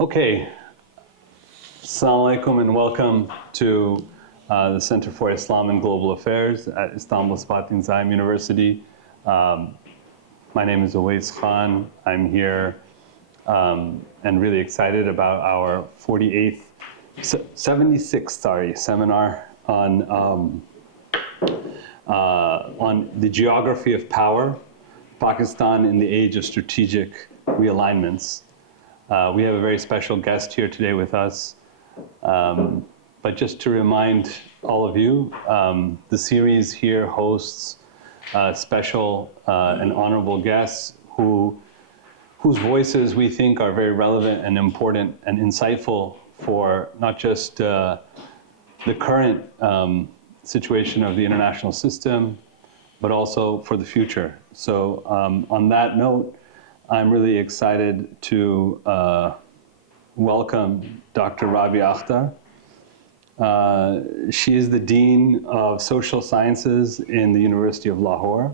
Okay, Assalamu alaikum and welcome to the Center for Islam and Global Affairs at Istanbul Sabahattin Zaim University. My name is Üveys Han. I'm here and really excited about our 76th seminar on the geography of power, Pakistan in the age of strategic realignments. We have a very special guest here today with us. But just to remind all of you, the series here hosts special and honorable guests whose voices we think are very relevant and important and insightful for not just the current situation of the international system, but also for the future. So on that note, I'm really excited to welcome Dr. Rabia Akhtar. She is the Dean of Social Sciences in the University of Lahore.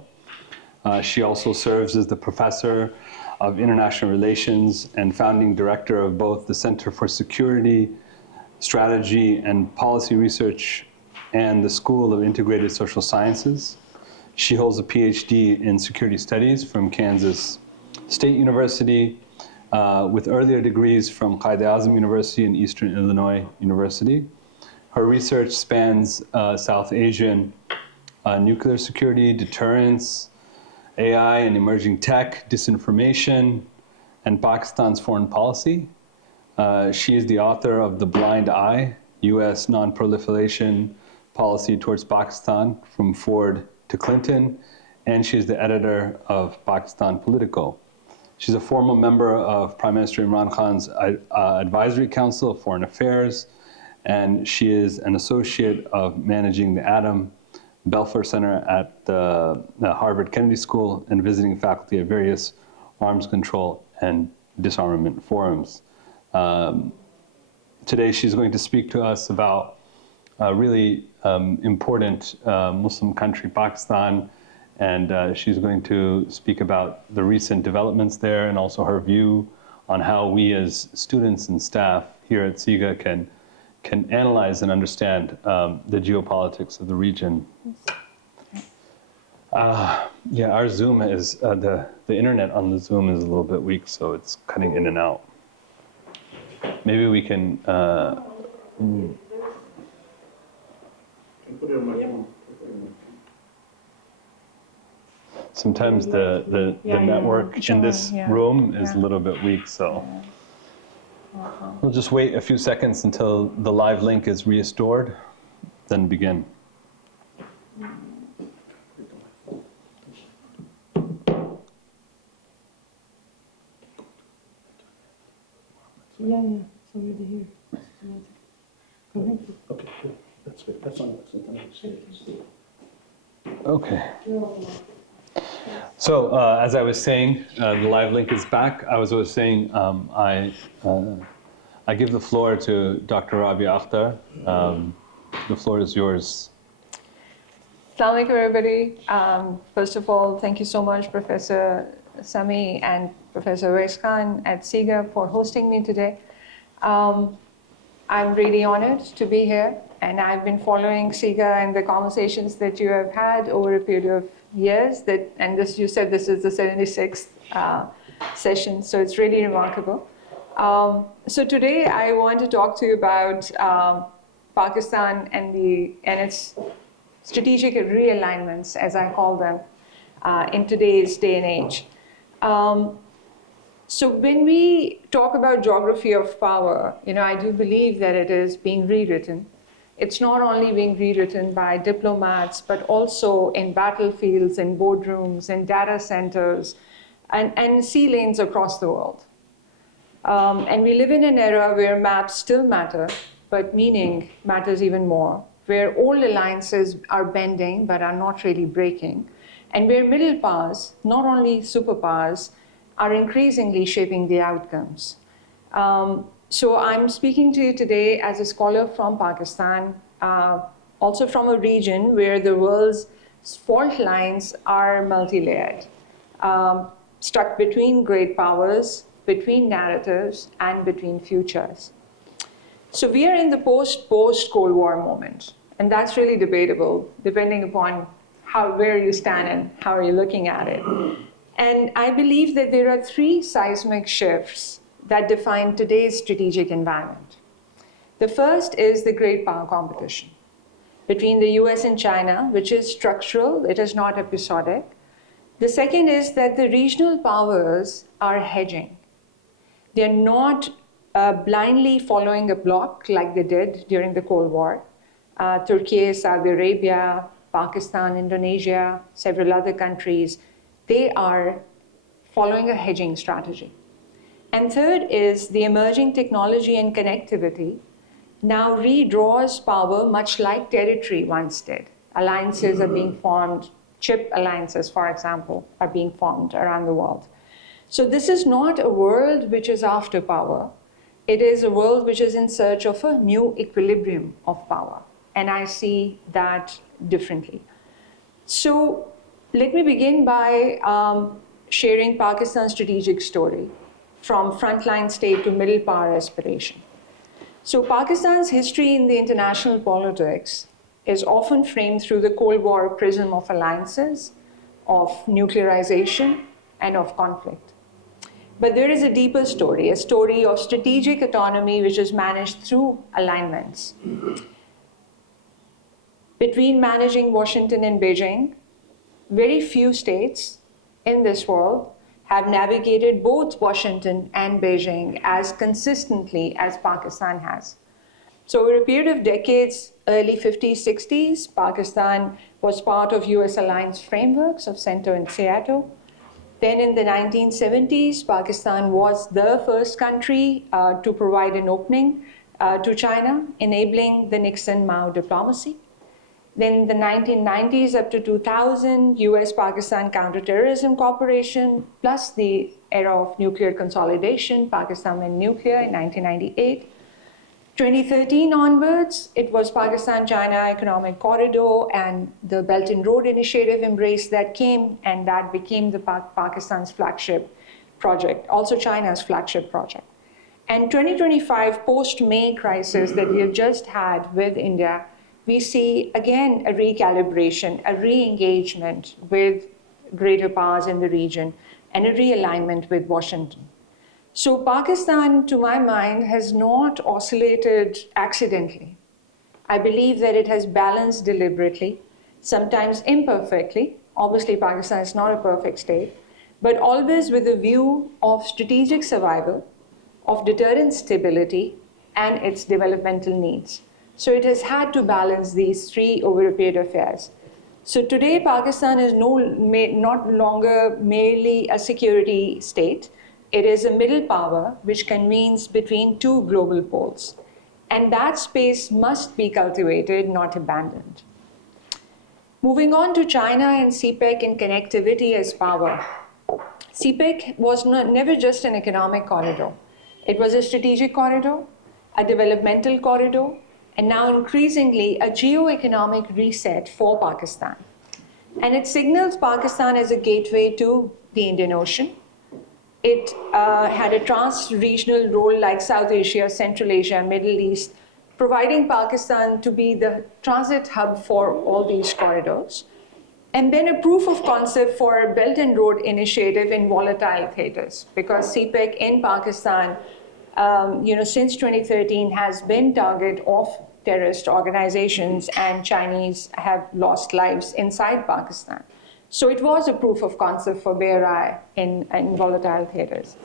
She also serves as the Professor of International Relations and founding director of both the Center for Security, Strategy and Policy Research and the School of Integrated Social Sciences. She holds a PhD in Security Studies from Kansas State University, with earlier degrees from Quaid-e-Azam University and Eastern Illinois University. Her research spans South Asian nuclear security, deterrence, AI and emerging tech, disinformation, and Pakistan's foreign policy. She is the author of The Blind Eye, U.S. Non-Proliferation Policy Towards Pakistan from Ford to Clinton, and she is the editor of Pakistan Political. She's a former member of Prime Minister Imran Khan's Advisory Council of Foreign Affairs, and she is an associate of managing the Adam Belfer Center at the Harvard Kennedy School and visiting faculty at various arms control and disarmament forums. Today she's going to speak to us about a really important Muslim country, Pakistan, and she's going to speak about the recent developments there and also her view on how we as students and staff here at CIGA can analyze and understand the geopolitics of the region. Yeah, our Zoom is, the internet on the Zoom is a little bit weak, so it's cutting in and out. Maybe we can, sometimes the network in this room is a little bit weak, so we'll just wait a few seconds until the live link is restored, then begin. Yeah, it's already here. Connected. Okay, good. That's good. That's on. Okay. So as I was saying, the live link is back. I was saying I give the floor to Dr. Rabia Akhtar. The floor is yours. Assalamu alaikum, everybody. First of all, thank you so much, Professor Sami and Professor Üveys Han at CIGA for hosting me today. I'm really honored to be here, and I've been following CIGA and the conversations that you have had over a period of years. And this, you said this is the 76th session, so it's really remarkable. So today I want to talk to you about Pakistan and its strategic realignments, as I call them, in today's day and age. So when we talk about geography of power, I do believe that it is being rewritten. It's not only being rewritten by diplomats, but also in battlefields, in boardrooms, in data centers, and sea lanes across the world. And we live in an era where maps still matter, but meaning matters even more, where old alliances are bending, but are not really breaking, and where middle powers, not only superpowers, are increasingly shaping the outcomes. So I'm speaking to you today as a scholar from Pakistan, also from a region where the world's fault lines are multi-layered, stuck between great powers, between narratives and between futures. So we are in the post-Cold War moment, and that's really debatable depending upon where you stand and how you're looking at it. And I believe that there are three seismic shifts that define today's strategic environment. The first is the great power competition between the US and China, which is structural, it is not episodic. The second is that the regional powers are hedging. They're not blindly following a bloc like they did during the Cold War. Turkey, Saudi Arabia, Pakistan, Indonesia, several other countries, they are following a hedging strategy. And third is the emerging technology and connectivity now redraws power much like territory once did. Alliances are being formed, chip alliances, for example, are being formed around the world. So this is not a world which is after power. It is a world which is in search of a new equilibrium of power. And I see that differently. So let me begin by sharing Pakistan's strategic story from frontline state to middle power aspiration. So Pakistan's history in the international politics is often framed through the Cold War prism of alliances, of nuclearization, and of conflict. But there is a deeper story, a story of strategic autonomy which is managed through alignments. Between managing Washington and Beijing, very few states in this world have navigated both Washington and Beijing as consistently as Pakistan has. So over a period of decades, early 50s, 60s, Pakistan was part of US alliance frameworks of CENTO and SEATO. Then in the 1970s, Pakistan was the first country to provide an opening to China, enabling the Nixon-Mao diplomacy. Then in the 1990s up to 2000, US-Pakistan counterterrorism cooperation, plus the era of nuclear consolidation, Pakistan went nuclear in 1998. 2013 onwards, it was Pakistan-China Economic Corridor and the Belt and Road Initiative embrace that came, and that became the Pakistan's flagship project, also China's flagship project. And 2025 post-May crisis that we have just had with India, we see again a recalibration, a re-engagement with greater powers in the region, and a realignment with Washington. So Pakistan, to my mind, has not oscillated accidentally. I believe that it has balanced deliberately, sometimes imperfectly. Obviously, Pakistan is not a perfect state, but always with a view of strategic survival, of deterrent stability, and its developmental needs. So it has had to balance these three over a period of years. So today, Pakistan is not longer merely a security state. It is a middle power which convenes between two global poles. And that space must be cultivated, not abandoned. Moving on to China and CPEC and connectivity as power. CPEC was never just an economic corridor. It was a strategic corridor, a developmental corridor, and now increasingly a geo-economic reset for Pakistan. And it signals Pakistan as a gateway to the Indian Ocean. It had a trans-regional role like South Asia, Central Asia, Middle East, providing Pakistan to be the transit hub for all these corridors. And then a proof of concept for a Belt and Road Initiative in volatile theaters, because CPEC in Pakistan, since 2013 has been target of terrorist organizations, and Chinese have lost lives inside Pakistan. So it was a proof of concept for BRI in volatile theaters.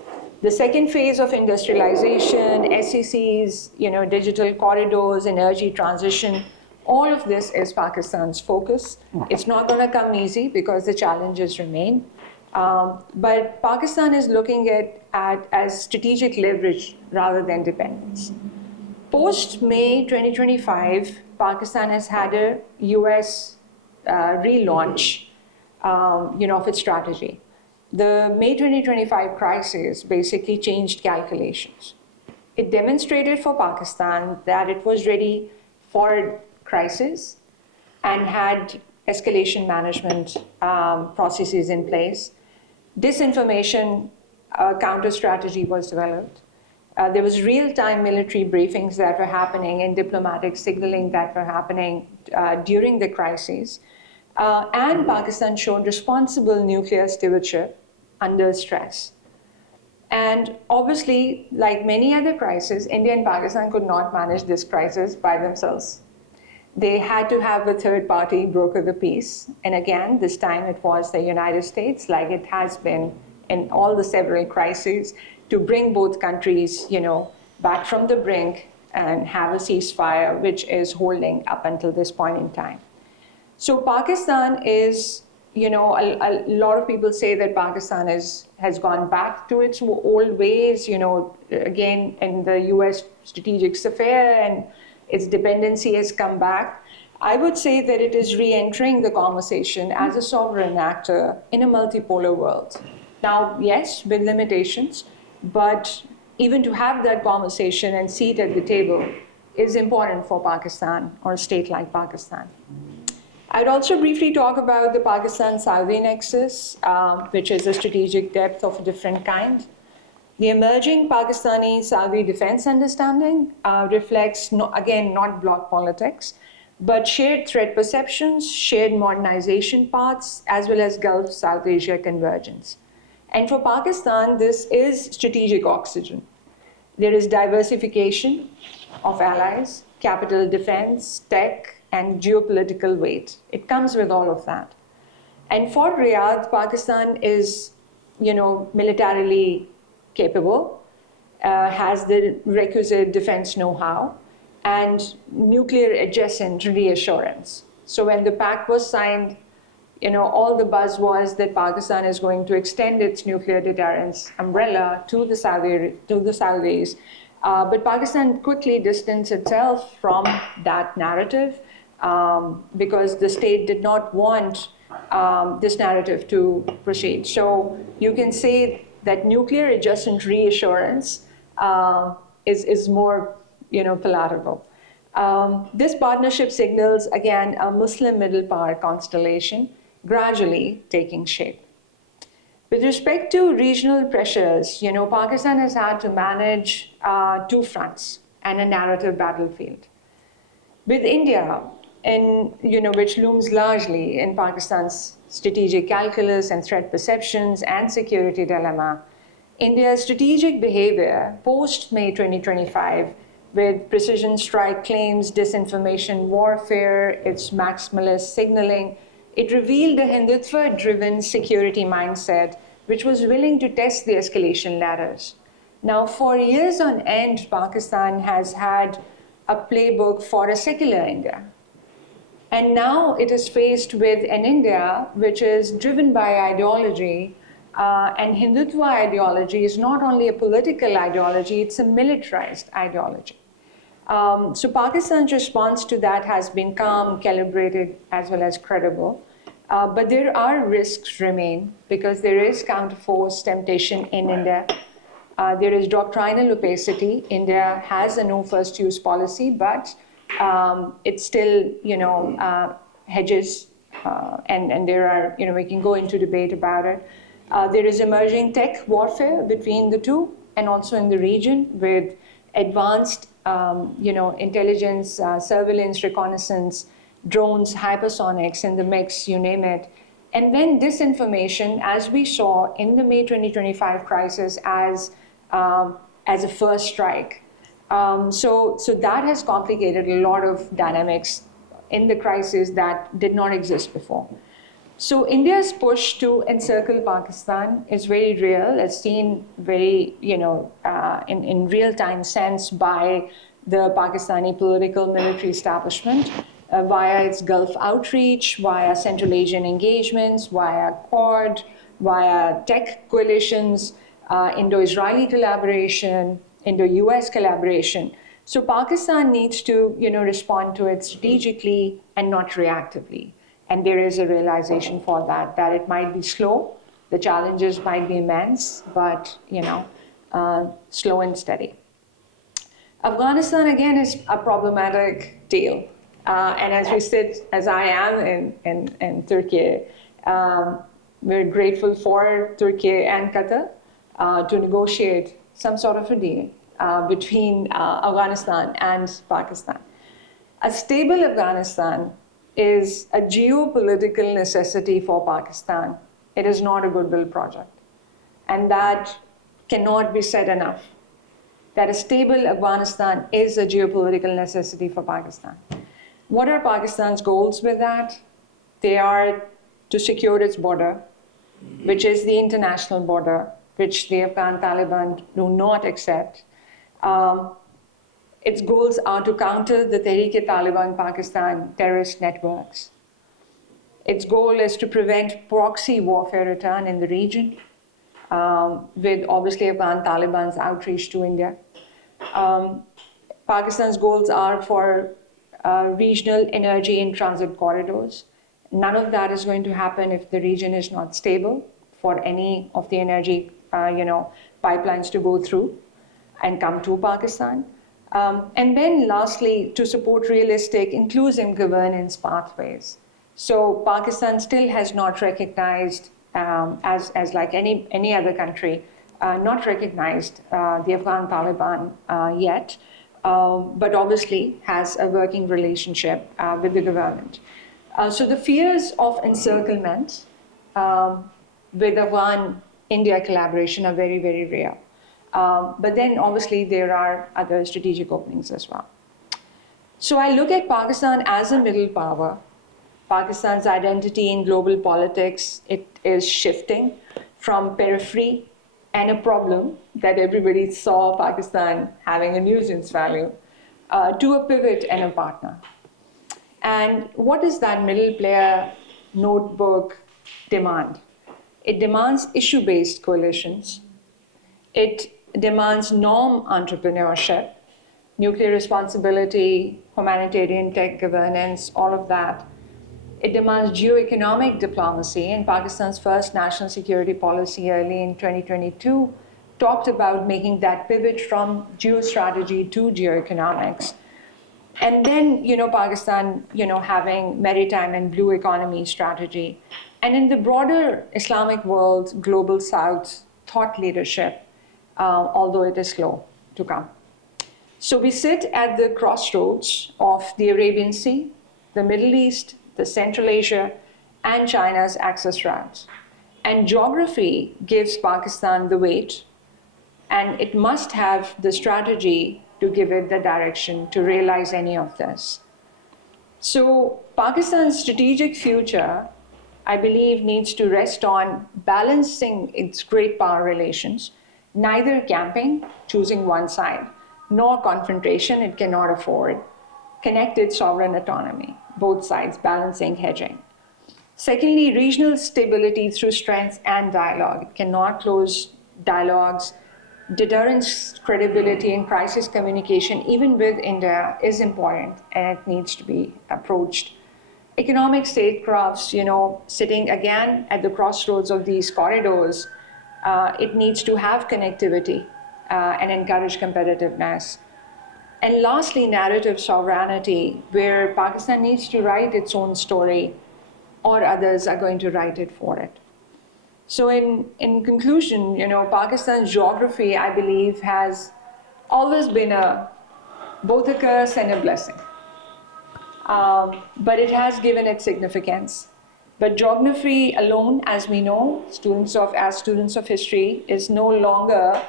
The second phase of industrialization, SECs, digital corridors, energy transition, all of this is Pakistan's focus. It's not going to come easy because the challenges remain. But Pakistan is looking at as strategic leverage rather than dependence. Post-May 2025, Pakistan has had a US relaunch of its strategy. The May 2025 crisis basically changed calculations. It demonstrated for Pakistan that it was ready for crisis and had escalation management processes in place. Disinformation a counter strategy was developed. There was real-time military briefings that were happening and diplomatic signaling that were happening during the crises. And Pakistan showed responsible nuclear stewardship under stress. And obviously, like many other crises, India and Pakistan could not manage this crisis by themselves. They had to have a third party broker the peace. And again, this time it was the United States, like it has been in all the several crises, to bring both countries, back from the brink and have a ceasefire, which is holding up until this point in time. So Pakistan is, a lot of people say that Pakistan has gone back to its old ways, again, in the US strategic sphere, and its dependency has come back. I would say that it is re-entering the conversation as a sovereign actor in a multipolar world. Now, yes, with limitations, but even to have that conversation and seat at the table is important for Pakistan, or a state like Pakistan. I'd also briefly talk about the Pakistan-Saudi nexus, which is a strategic depth of a different kind. The emerging Pakistani-Saudi defense understanding reflects, again, not bloc politics, but shared threat perceptions, shared modernization paths, as well as Gulf-South Asia convergence. And for Pakistan, this is strategic oxygen. There is diversification of allies, capital defense, tech, and geopolitical weight. It comes with all of that. And for Riyadh, Pakistan is, militarily capable, has the requisite defense know-how, and nuclear adjacent reassurance. So when the pact was signed, all the buzz was that Pakistan is going to extend its nuclear deterrence umbrella to the Saudis. But Pakistan quickly distanced itself from that narrative because the state did not want this narrative to proceed. So you can say that nuclear adjacent reassurance is more, palatable. This partnership signals, again, a Muslim middle power constellation gradually taking shape. With respect to regional pressures, Pakistan has had to manage two fronts and a narrative battlefield. With India, which looms largely in Pakistan's strategic calculus and threat perceptions and security dilemma, India's strategic behavior post-May 2025, with precision strike claims, disinformation warfare, its maximalist signaling, it revealed a Hindutva-driven security mindset which was willing to test the escalation ladders. Now, for years on end, Pakistan has had a playbook for a secular India. And now it is faced with an India which is driven by ideology, and Hindutva ideology is not only a political ideology, it's a militarized ideology. So Pakistan's response to that has been calm, calibrated, as well as credible. But there are risks remain because there is counterforce temptation in India. There is doctrinal opacity. India has a no first use policy, but it still, hedges, and there are, we can go into debate about it. There is emerging tech warfare between the two and also in the region with advanced intelligence, surveillance, reconnaissance, drones, hypersonics in the mix, you name it. And then disinformation, as we saw in the May 2025 crisis, as a first strike. So that has complicated a lot of dynamics in the crisis that did not exist before. So India's push to encircle Pakistan is very real. It's seen very, in real-time sense by the Pakistani political military establishment via its Gulf outreach, via Central Asian engagements, via Quad, via tech coalitions, Indo-Israeli collaboration, Indo-US collaboration. So Pakistan needs to, respond to it strategically and not reactively. And there is a realization for that it might be slow, the challenges might be immense, but, slow and steady. Afghanistan, again, is a problematic deal. And as we sit, as I am in Turkey, we're grateful for Turkey and Qatar to negotiate some sort of a deal between Afghanistan and Pakistan. A stable Afghanistan is a geopolitical necessity for Pakistan. It is not a goodwill project. And that cannot be said enough, that a stable Afghanistan is a geopolitical necessity for Pakistan. What are Pakistan's goals with that? They are to secure its border, which is the international border, which the Afghan Taliban do not accept. Its goals are to counter the Tehreek-e-Taliban Pakistan terrorist networks. Its goal is to prevent proxy warfare return in the region, with obviously Afghan Taliban's outreach to India. Pakistan's goals are for regional energy in transit corridors. None of that is going to happen if the region is not stable for any of the energy pipelines to go through and come to Pakistan. And then lastly, to support realistic, inclusive governance pathways. So Pakistan still has not recognized, as like any other country, not recognized the Afghan Taliban yet, but obviously has a working relationship with the government. So the fears of encirclement with Afghan-India collaboration are very, very real. But then obviously there are other strategic openings as well. So I look at Pakistan as a middle power. Pakistan's identity in global politics, it is shifting from periphery and a problem that everybody saw Pakistan having a nuisance value to a pivot and a partner. And what does that middle player notebook demand? It demands issue-based coalitions. It demands norm entrepreneurship, nuclear responsibility, humanitarian tech governance, all of that. It demands geoeconomic diplomacy, and Pakistan's first national security policy early in 2022 talked about making that pivot from geostrategy to geoeconomics. And then, Pakistan, having maritime and blue economy strategy. And in the broader Islamic world, global South thought leadership, although it is slow to come. So we sit at the crossroads of the Arabian Sea, the Middle East, the Central Asia, and China's access routes. And geography gives Pakistan the weight, and it must have the strategy to give it the direction to realize any of this. So Pakistan's strategic future, I believe, needs to rest on balancing its great power relations, neither camping, choosing one side, nor confrontation, it cannot afford, connected sovereign autonomy, both sides, balancing, hedging. Secondly, regional stability through strength and dialogue. It cannot close dialogues. Deterrence, credibility, and crisis communication, even with India, is important, and it needs to be approached. Economic statecrafts, sitting again at the crossroads of these corridors, it needs to have connectivity and encourage competitiveness. And lastly, narrative sovereignty, where Pakistan needs to write its own story, or others are going to write it for it. So in conclusion, Pakistan's geography, I believe, has always been both a curse and a blessing. But it has given it significance. But geography alone, as we know, as students of history, is no longer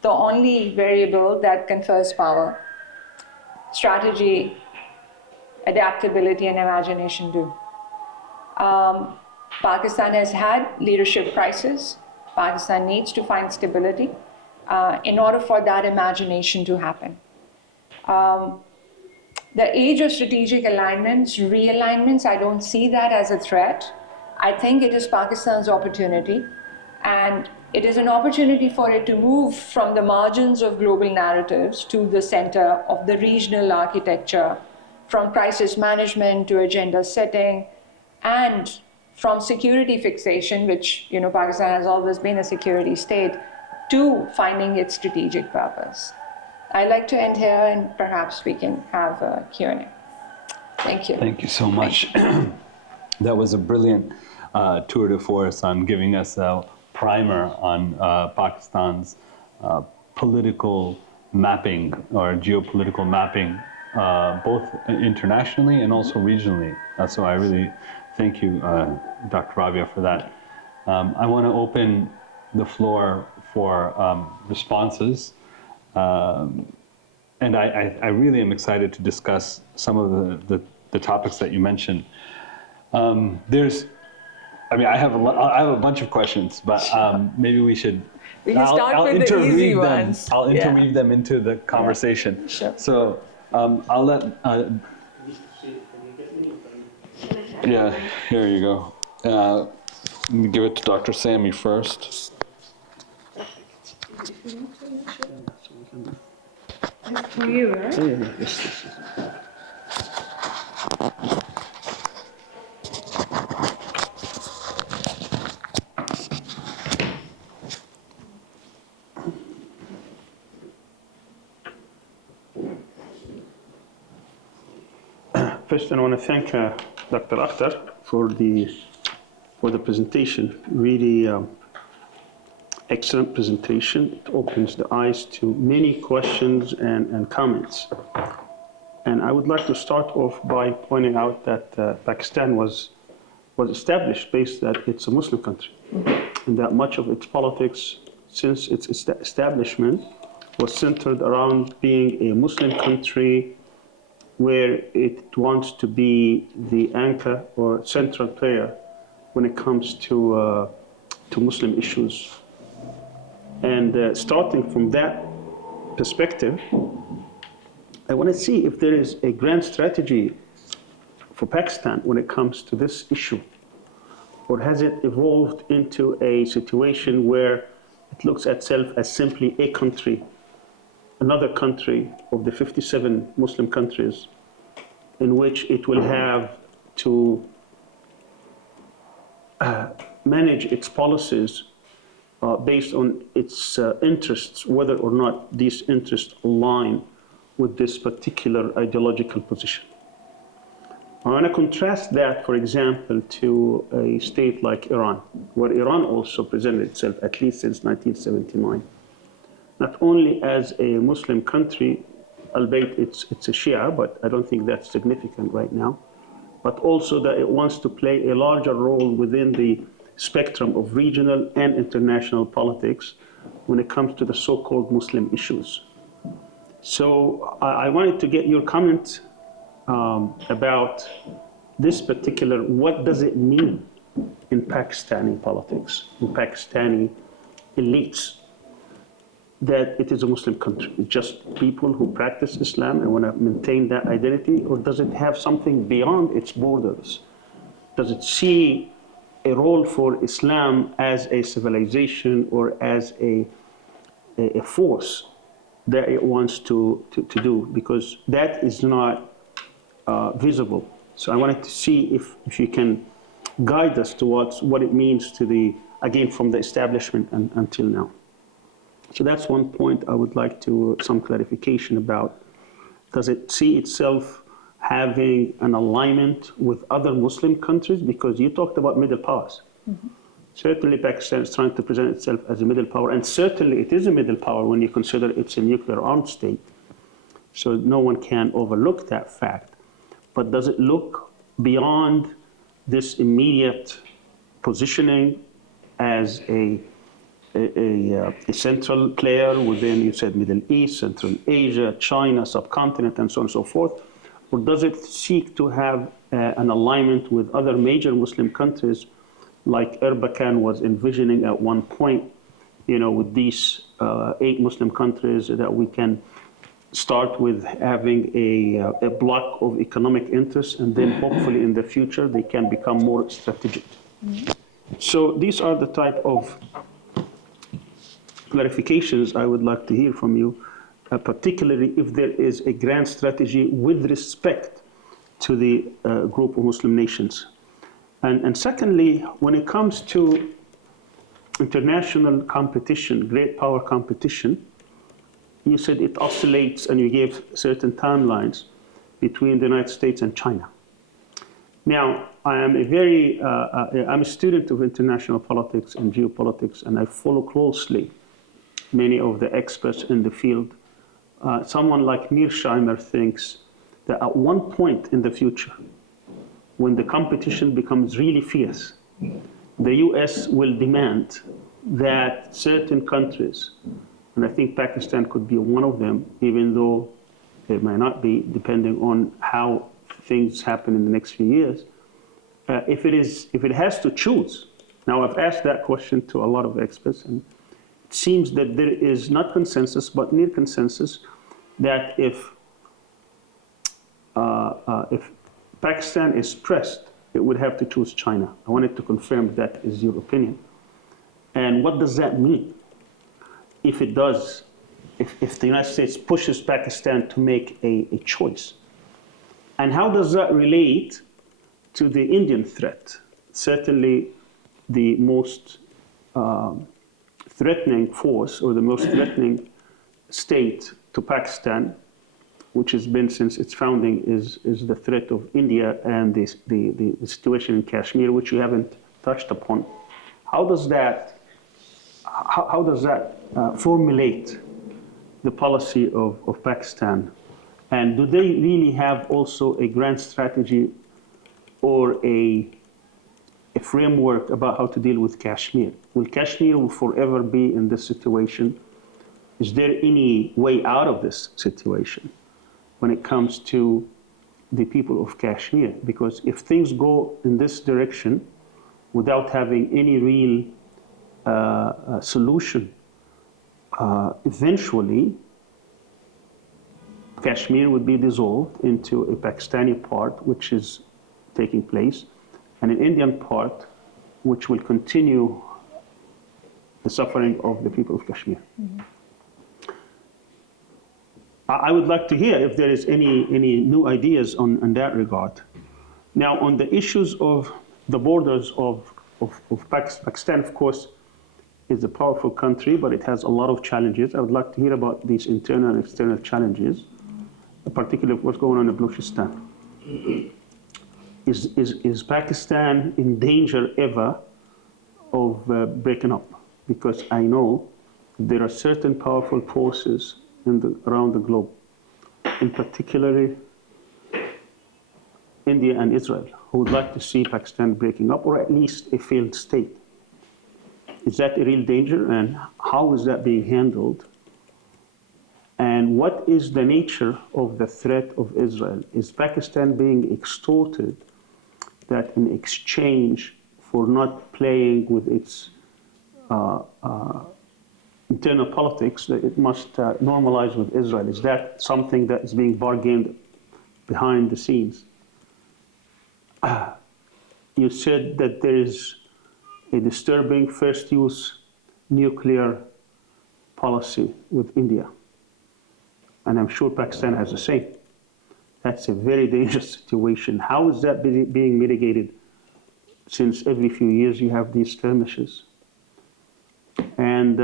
the only variable that confers power. Strategy, adaptability, and imagination do. Pakistan has had leadership crisis. Pakistan needs to find stability in order for that imagination to happen. The age of strategic alignments, realignments, I don't see that as a threat. I think it is Pakistan's opportunity, and it is an opportunity for it to move from the margins of global narratives to the center of the regional architecture, from crisis management to agenda setting, and from security fixation, which Pakistan has always been a security state, to finding its strategic purpose. I'd like to end here, and perhaps we can have a Q&A. Thank you. Thank you so much. That was a brilliant tour de force on giving us a primer on Pakistan's political mapping or geopolitical mapping, both internationally and also regionally. So I really thank you, Dr. Rabia, for that. I want to open the floor for responses. And I really am excited to discuss some of the topics that you mentioned. I have a bunch of questions, but maybe we should. We can start with the easy ones. I'll interweave them into the conversation. Yeah, sure. So I'll let. Yeah, here you go. Let me give it to Dr. Sami first. That's for you, right? Yes. First, I want to thank Dr. Akhtar for the presentation. Really excellent presentation. It opens the eyes to many questions and comments. And I would like to start off by pointing out that Pakistan was established based that it's a Muslim country, and that much of its politics since its establishment was centered around being a Muslim country where it wants to be the anchor or central player when it comes to Muslim issues. And starting from that perspective, I want to see if there is a grand strategy for Pakistan when it comes to this issue. Or has it evolved into a situation where it looks at itself as simply a country, another country of the 57 Muslim countries, in which it will have to manage its policies based on its interests, whether or not these interests align with this particular ideological position. I want to contrast that, for example, to a state like Iran, where Iran also presented itself, at least since 1979, not only as a Muslim country, albeit it's a Shia, but I don't think that's significant right now, but also that it wants to play a larger role within the spectrum of regional and international politics when it comes to the so-called Muslim issues. So I wanted to get your comment about this particular, what does it mean in Pakistani politics, in Pakistani elites, that it is a Muslim country? It's just people who practice Islam and want to maintain that identity, or does it have something beyond its borders? Does it see a role for Islam as a civilization or as a force that it wants to do? Because that is not visible. So I wanted to see if you can guide us towards what it means to the, again, from the establishment until now. So that's one point I would like to some clarification about. Does it see itself having an alignment with other Muslim countries? Because you talked about middle powers. Mm-hmm. Certainly Pakistan is trying to present itself as a middle power, and certainly it is a middle power when you consider it's a nuclear armed state. So no one can overlook that fact. But does it look beyond this immediate positioning as a central player within, you said, Middle East, Central Asia, China, subcontinent, and so on and so forth? Or does it seek to have an alignment with other major Muslim countries, like Erbakan was envisioning at one point, with these 8 Muslim countries, that we can start with having a block of economic interests, and then hopefully in the future they can become more strategic. Mm-hmm. So these are the type of clarifications I would like to hear from you, particularly if there is a grand strategy with respect to the group of Muslim nations. And secondly, when it comes to international competition, great power competition, you said it oscillates, and you gave certain timelines between the United States and China. Now, I am I'm a student of international politics and geopolitics, and I follow closely many of the experts in the field. Someone like Mearsheimer thinks that at one point in the future, when the competition becomes really fierce, the US will demand that certain countries, and I think Pakistan could be one of them, even though it might not be, depending on how things happen in the next few years, if it has to choose. Now, I've asked that question to a lot of experts, and it seems that there is not consensus, but near consensus, that if Pakistan is pressed, it would have to choose China. I wanted to confirm that is your opinion. And what does that mean? If it does, if the United States pushes Pakistan to make a choice. And how does that relate to the Indian threat? Certainly the most threatening force, or the most threatening state to Pakistan, which has been since its founding, is the threat of India and the situation in Kashmir, which you haven't touched upon. How does that formulate the policy of Pakistan? And do they really have also a grand strategy or a framework about how to deal with Kashmir? Will Kashmir forever be in this situation? Is there any way out of this situation when it comes to the people of Kashmir? Because if things go in this direction without having any real solution, eventually Kashmir would be dissolved into a Pakistani part, which is taking place, and an Indian part, which will continue the suffering of the people of Kashmir. Mm-hmm. I would like to hear if there is any new ideas on that regard. Now, on the issues of the borders of Pakistan, of course, is a powerful country, but it has a lot of challenges. I would like to hear about these internal and external challenges, particularly what's going on in Balochistan. Is Pakistan in danger ever of breaking up? Because I know there are certain powerful forces around the globe, in particularly India and Israel, who would like to see Pakistan breaking up, or at least a failed state. Is that a real danger, and how is that being handled? And what is the nature of the threat of Israel? Is Pakistan being extorted that in exchange for not playing with its internal politics, that it must normalize with Israel? Is that something that is being bargained behind the scenes? You said that there is a disturbing first-use nuclear policy with India. And I'm sure Pakistan has the same. That's a very dangerous situation. How is that being mitigated, since every few years you have these skirmishes? And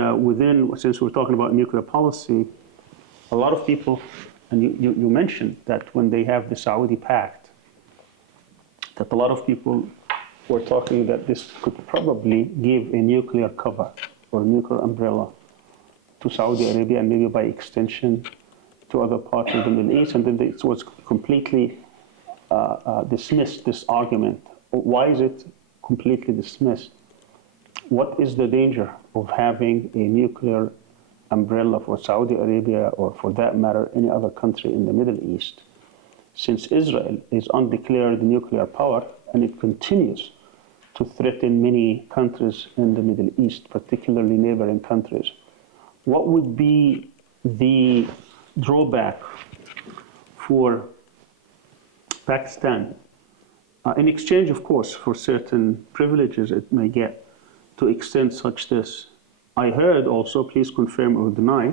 since we're talking about nuclear policy, a lot of people, and you mentioned that when they have the Saudi pact, that a lot of people were talking that this could probably give a nuclear cover or a nuclear umbrella to Saudi Arabia, and maybe by extension to other parts of the Middle East. And then it was completely dismissed, this argument. Why is it completely dismissed? What is the danger of having a nuclear umbrella for Saudi Arabia, or for that matter, any other country in the Middle East? Since Israel is undeclared nuclear power, and it continues to threaten many countries in the Middle East, particularly neighboring countries, what would be the drawback for Pakistan, in exchange, of course, for certain privileges it may get, to extend such this? I heard also, please confirm or deny,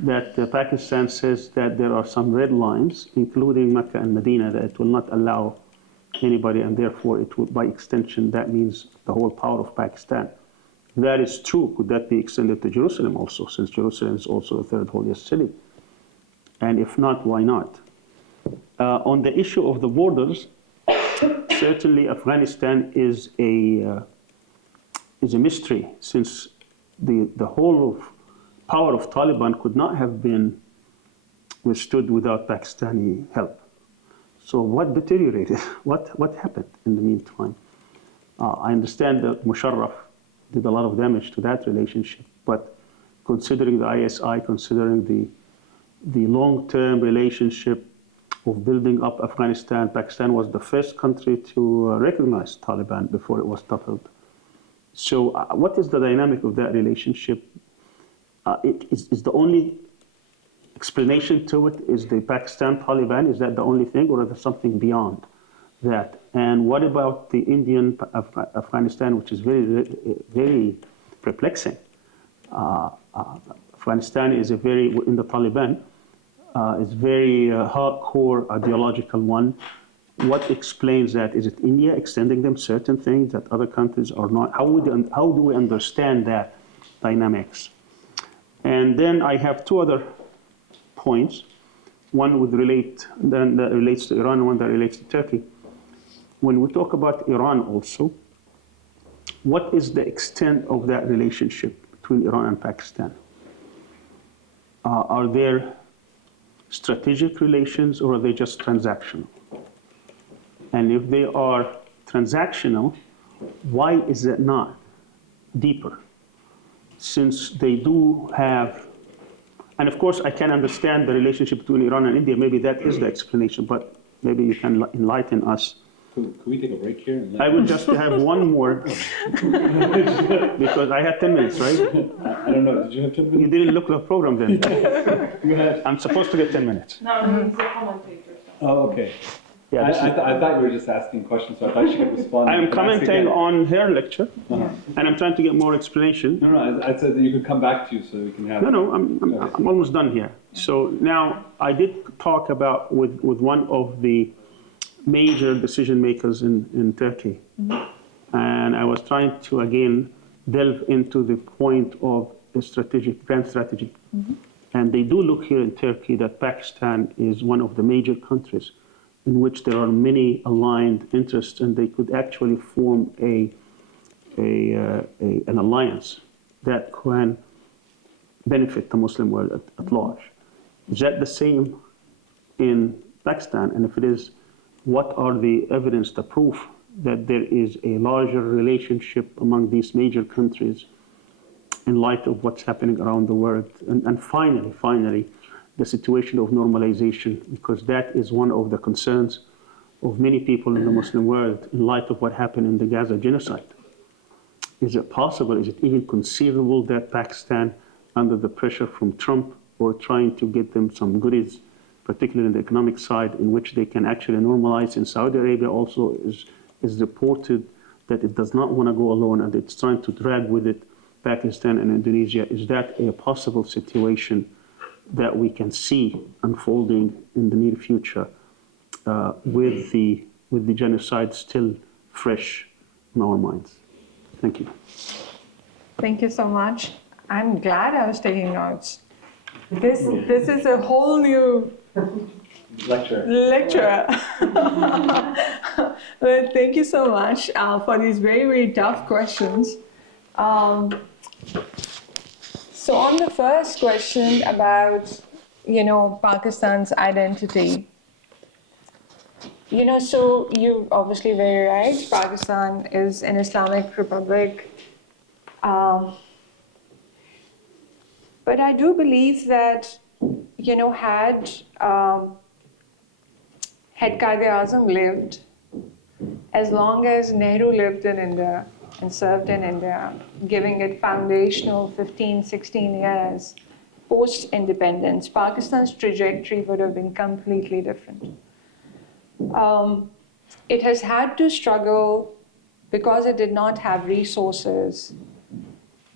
that Pakistan says that there are some red lines, including Mecca and Medina, that it will not allow anybody, and therefore it will, by extension, that means the whole power of Pakistan. If that is true, could that be extended to Jerusalem also, since Jerusalem is also the third holiest city? And if not, why not? On the issue of the borders, certainly Afghanistan is a mystery, since the whole of power of Taliban could not have been withstood without Pakistani help. So what deteriorated? What happened in the meantime? I understand that Musharraf did a lot of damage to that relationship, but considering the ISI, considering the long-term relationship of building up Afghanistan, Pakistan was the first country to recognize Taliban before it was toppled. So what is the dynamic of that relationship? Is the only explanation to it is the Pakistan-Taliban? Is that the only thing, or is there something beyond that? And what about the Indian Afghanistan, which is very, very perplexing? Afghanistan is in the Taliban, is very hardcore ideological one. What explains that? Is it India extending them certain things that other countries are not? How do we understand that dynamics? And then I have two other points. One that relates to Iran, and one that relates to Turkey. When we talk about Iran also, what is the extent of that relationship between Iran and Pakistan? Are there strategic relations, or are they just transactional? And if they are transactional, why is it not deeper? Since they do have, and of course I can understand the relationship between Iran and India, maybe that is the explanation, but maybe you can enlighten us. Could we take a break here? I will just have one more, because I had 10 minutes, right? I don't know, did you have 10 minutes? You didn't look at the program then. Go ahead. I'm supposed to get 10 minutes. No, he's a commentator. So. Oh, okay. Yeah, I thought you were just asking questions, so I thought you could respond. I am commenting on her lecture, Uh-huh. and I'm trying to get more explanation. No, I said that you could come back to you so we can have. No, I'm almost done here. So now I did talk about with one of the major decision makers in Turkey, and I was trying to again delve into the point of the grand strategy. And they do look here in Turkey that Pakistan is one of the major countries in which there are many aligned interests, and they could actually form an alliance that can benefit the Muslim world at large. Is that the same in Pakistan? And if it is, what are the evidence, the proof that there is a larger relationship among these major countries in light of what's happening around the world? And finally, the situation of normalization, because that is one of the concerns of many people in the Muslim world in light of what happened in the Gaza genocide. Is it possible, is it even conceivable that Pakistan, under the pressure from Trump or trying to get them some goodies, particularly in the economic side, in which they can actually normalize? In Saudi Arabia also is reported that it does not want to go alone, and it's trying to drag with it Pakistan and Indonesia. Is that a possible situation that we can see unfolding in the near future with the genocide still fresh in our minds? Thank you. Thank you so much. I'm glad I was taking notes. This is a whole new lecture. But thank you so much for these very, very tough questions. So on the first question about, Pakistan's identity, so you're obviously very right. Pakistan is an Islamic republic. But I do believe that, had Quaid-e-Azam lived, as long as Nehru lived in India and served in India, giving it foundational 15, 16 years post-independence, Pakistan's trajectory would have been completely different. It has had to struggle because it did not have resources.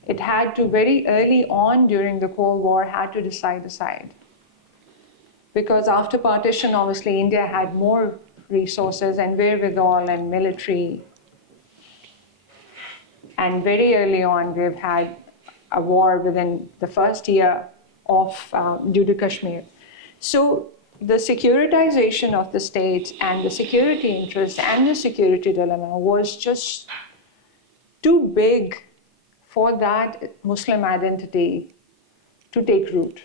It had to, very early on during the Cold War, had to decide a side. Because after partition, obviously, India had more resources and wherewithal and military. And very early on, we've had a war within the first year of due to Kashmir. So the securitization of the state and the security interest and the security dilemma was just too big for that Muslim identity to take root.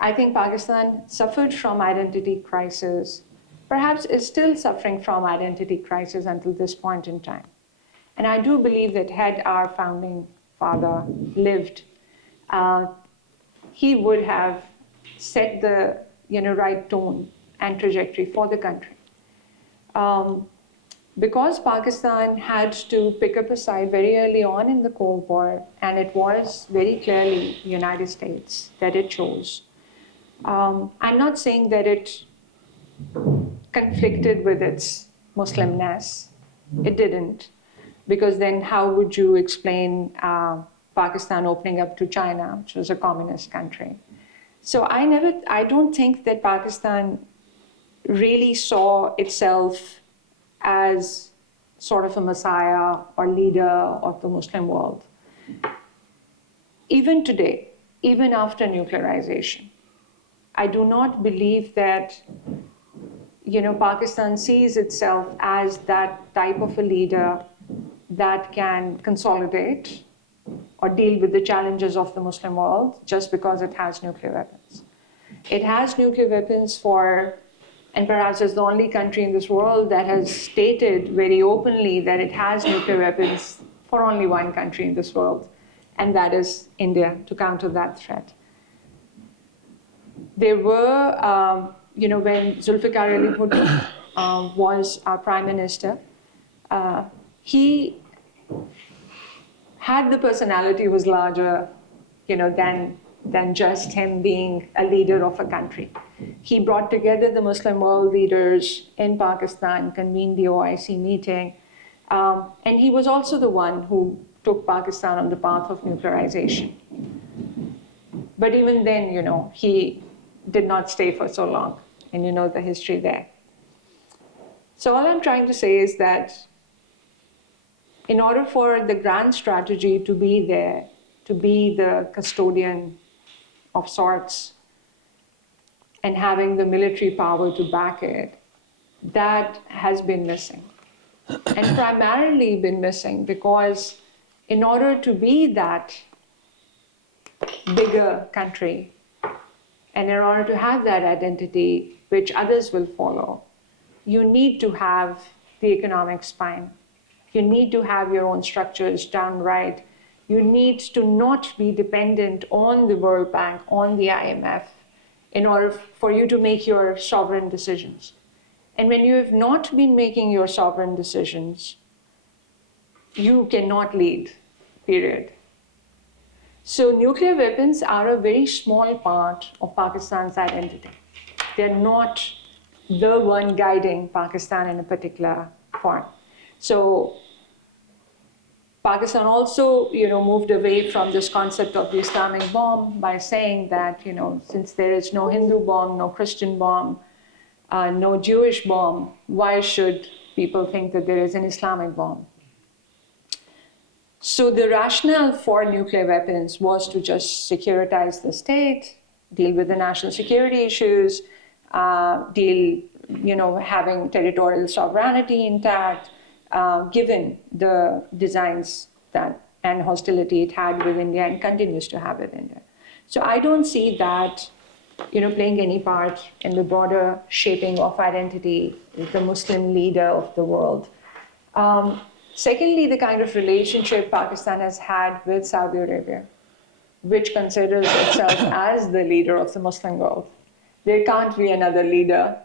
I think Pakistan suffered from identity crisis, perhaps is still suffering from identity crisis until this point in time. And I do believe that had our founding father lived, he would have set the right tone and trajectory for the country. Because Pakistan had to pick up a side very early on in the Cold War, and it was very clearly the United States that it chose. I'm not saying that it conflicted with its Muslimness. It didn't, because then how would you explain Pakistan opening up to China, which was a communist country? So I don't think that Pakistan really saw itself as sort of a messiah or leader of the Muslim world. Even today, even after nuclearization, I do not believe that Pakistan sees itself as that type of a leader that can consolidate or deal with the challenges of the Muslim world just because it has nuclear weapons. It has nuclear weapons and perhaps it's the only country in this world that has stated very openly that it has nuclear weapons for only one country in this world, and that is India, to counter that threat. There were, when Zulfikar Ali Bhutto was our prime minister, he had the personality was larger, than just him being a leader of a country. He brought together the Muslim world leaders in Pakistan, convened the OIC meeting, and he was also the one who took Pakistan on the path of nuclearization. But even then, he did not stay for so long, and you know the history there. So all I'm trying to say is that in order for the grand strategy to be there, to be the custodian of sorts, and having the military power to back it, that has been missing. And primarily been missing because in order to be that bigger country, and in order to have that identity, which others will follow, you need to have the economic spine. You need to have your own structures done right. You need to not be dependent on the World Bank, on the IMF, in order for you to make your sovereign decisions. And when you have not been making your sovereign decisions, you cannot lead, period. So nuclear weapons are a very small part of Pakistan's identity. They're not the one guiding Pakistan in a particular form. So Pakistan also, moved away from this concept of the Islamic bomb by saying that, since there is no Hindu bomb, no Christian bomb, no Jewish bomb, why should people think that there is an Islamic bomb? So the rationale for nuclear weapons was to just securitize the state, deal with the national security issues, having territorial sovereignty intact, given the designs and hostility it had with India and continues to have with India. So I don't see that, playing any part in the broader shaping of identity as the Muslim leader of the world. Secondly, the kind of relationship Pakistan has had with Saudi Arabia, which considers itself as the leader of the Muslim world. There can't be another leader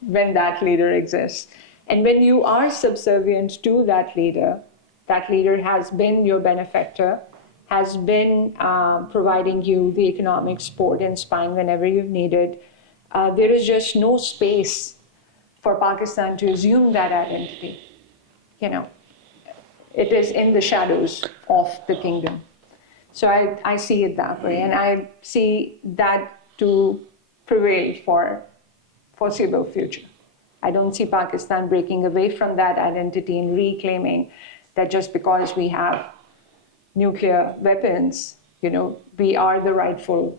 when that leader exists. And when you are subservient to that leader has been your benefactor, has been providing you the economic support and spine whenever you've needed. There is just no space for Pakistan to assume that identity. It is in the shadows of the kingdom. So I see it that way, and I see that to prevail for foreseeable future. I don't see Pakistan breaking away from that identity and reclaiming that just because we have nuclear weapons, we are the rightful,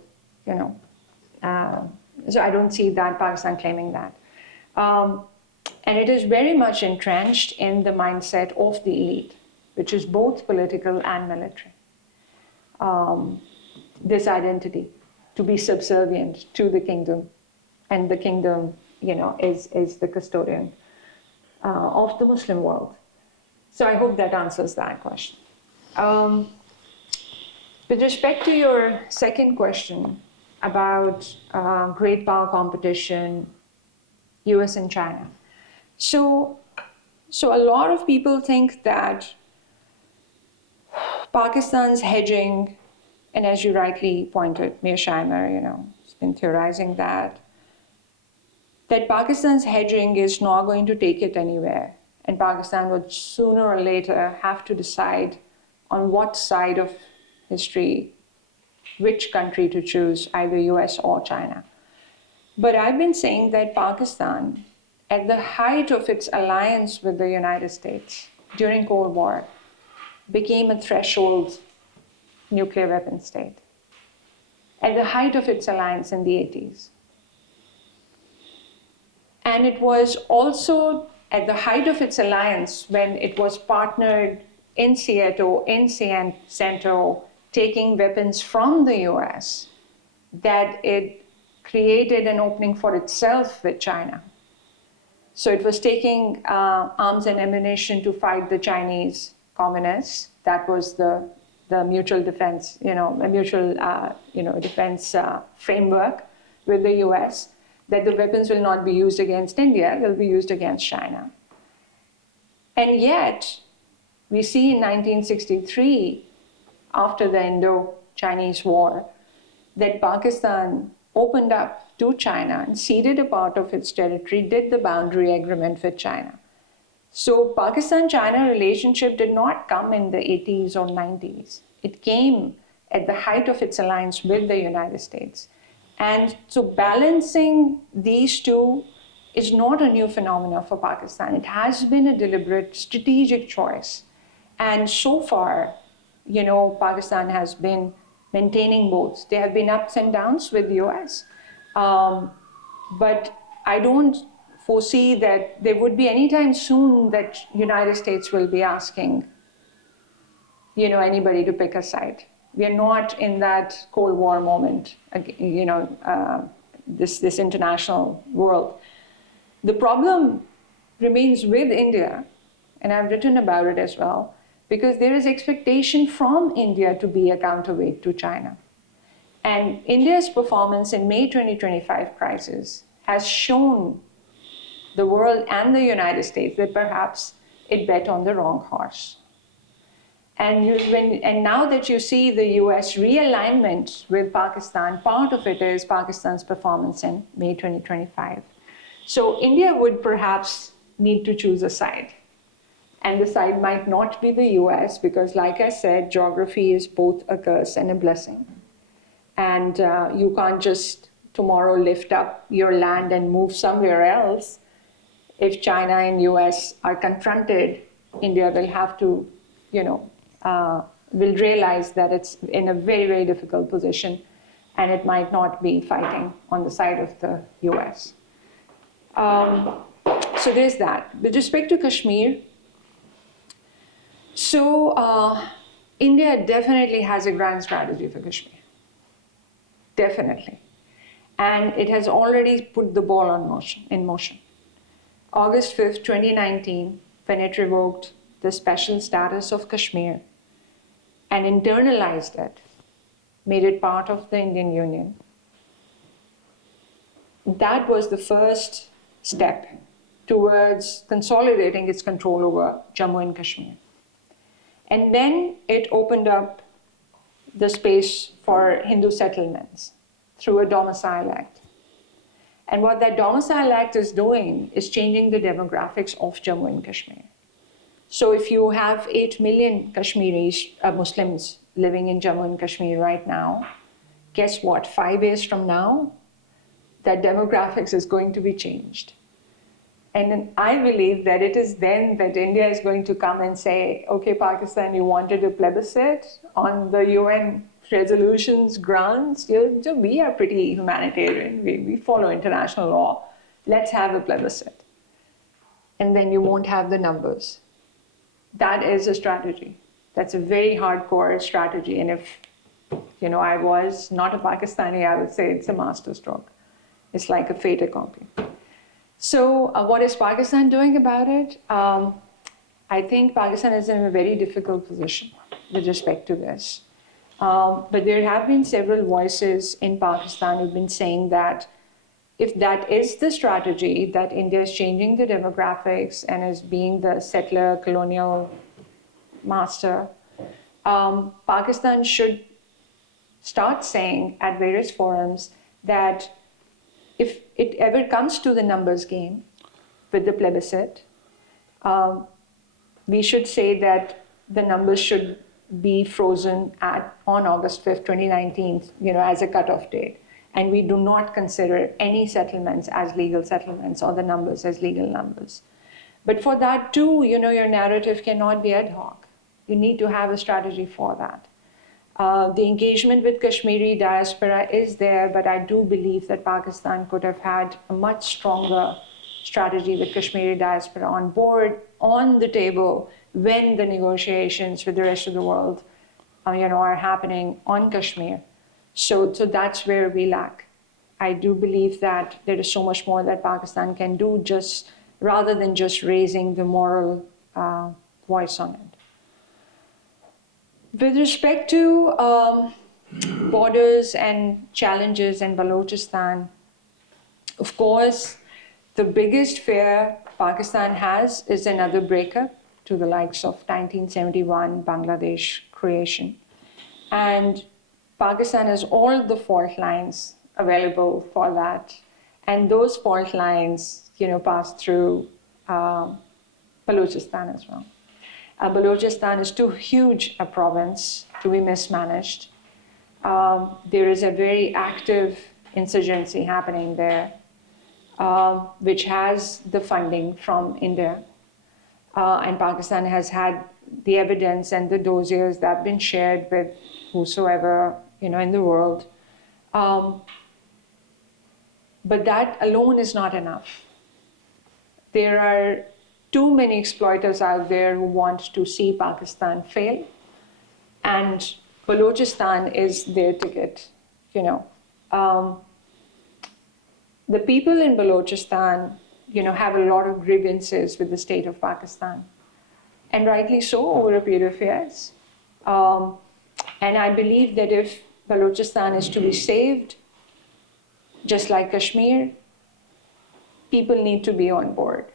So I don't see that Pakistan claiming that. And it is very much entrenched in the mindset of the elite, which is both political and military. This identity to be subservient to the kingdom, and the kingdom, is the custodian of the Muslim world. So I hope that answers that question. With respect to your second question about great power competition, US and China. So a lot of people think that Pakistan's hedging, and as you rightly pointed, Mearsheimer, has been theorizing that Pakistan's hedging is not going to take it anywhere. And Pakistan would sooner or later have to decide on what side of history, which country to choose, either US or China. But I've been saying that Pakistan, at the height of its alliance with the United States during Cold War, became a threshold nuclear weapon state. At the height of its alliance in the 80s. And it was also at the height of its alliance when it was partnered in Seattle, in CENTO, taking weapons from the US, that it created an opening for itself with China. So it was taking arms and ammunition to fight the Chinese communists. That was the mutual defense, defense framework with the US, that the weapons will not be used against India, they'll be used against China. And yet, we see in 1963, after the Indo-Chinese War, that Pakistan opened up to China and ceded a part of its territory, did the boundary agreement with China. So Pakistan-China relationship did not come in the 80s or 90s. It came at the height of its alliance with the United States. And so balancing these two is not a new phenomenon for Pakistan. It has been a deliberate strategic choice. And so far, Pakistan has been maintaining both. There have been ups and downs with the US. But I don't foresee that there would be anytime soon that United States will be asking, anybody to pick a side. We are not in that Cold War moment, this international world. The problem remains with India, and I've written about it as well, because there is expectation from India to be a counterweight to China. And India's performance in May 2025 crisis has shown the world and the United States that perhaps it bet on the wrong horse. And now that you see the US realignment with Pakistan, part of it is Pakistan's performance in May 2025. So India would perhaps need to choose a side. And the side might not be the US because, like I said, geography is both a curse and a blessing. And you can't just tomorrow lift up your land and move somewhere else. If China and US are confronted, India will have to, will realize that it's in a very, very difficult position, and it might not be fighting on the side of the US. So there's that. With respect to Kashmir, India definitely has a grand strategy for Kashmir. Definitely. And it has already put the ball in motion. August 5th, 2019, when it revoked the special status of Kashmir and internalized it, made it part of the Indian Union. That was the first step towards consolidating its control over Jammu and Kashmir. And then it opened up the space for Hindu settlements through a Domicile Act. And what that Domicile Act is doing is changing the demographics of Jammu and Kashmir. So if you have 8 million Kashmiris, Muslims living in Jammu and Kashmir right now, guess what? 5 years from now, that demographics is going to be changed. And I believe that it is then that India is going to come and say, okay, Pakistan, you wanted a plebiscite on the UN resolutions, grants. So we are pretty humanitarian. We follow international law. Let's have a plebiscite. And then you won't have the numbers. That is a strategy. That's a very hardcore strategy. And if I was not a Pakistani, I would say it's a masterstroke. It's like a fait accompli. So what is Pakistan doing about it? I think Pakistan is in a very difficult position with respect to this. But there have been several voices in Pakistan who've been saying that if that is the strategy, that India is changing the demographics and is being the settler colonial master, Pakistan should start saying at various forums that if it ever comes to the numbers game with the plebiscite, we should say that the numbers should be frozen on August 5th, 2019, as a cutoff date. And we do not consider any settlements as legal settlements or the numbers as legal numbers. But for that too, your narrative cannot be ad hoc. You need to have a strategy for that. The engagement with Kashmiri diaspora is there, but I do believe that Pakistan could have had a much stronger strategy with Kashmiri diaspora on board, on the table, when the negotiations with the rest of the world are happening on Kashmir. So that's where we lack. I do believe that there is so much more that Pakistan can do, just rather than just raising the moral voice on it. With respect to borders and challenges in Balochistan, of course, the biggest fear Pakistan has is another breakup to the likes of 1971 Bangladesh creation. And Pakistan has all the fault lines available for that. And those fault lines, pass through Balochistan as well. Balochistan is too huge a province to be mismanaged. There is a very active insurgency happening there, which has the funding from India. And Pakistan has had the evidence and the dossiers that have been shared with whosoever, in the world. But that alone is not enough. There are too many exploiters out there who want to see Pakistan fail, and Balochistan is their ticket, The people in Balochistan, have a lot of grievances with the state of Pakistan, and rightly so over a period of years. And I believe that if Balochistan is to be saved, just like Kashmir, people need to be on board.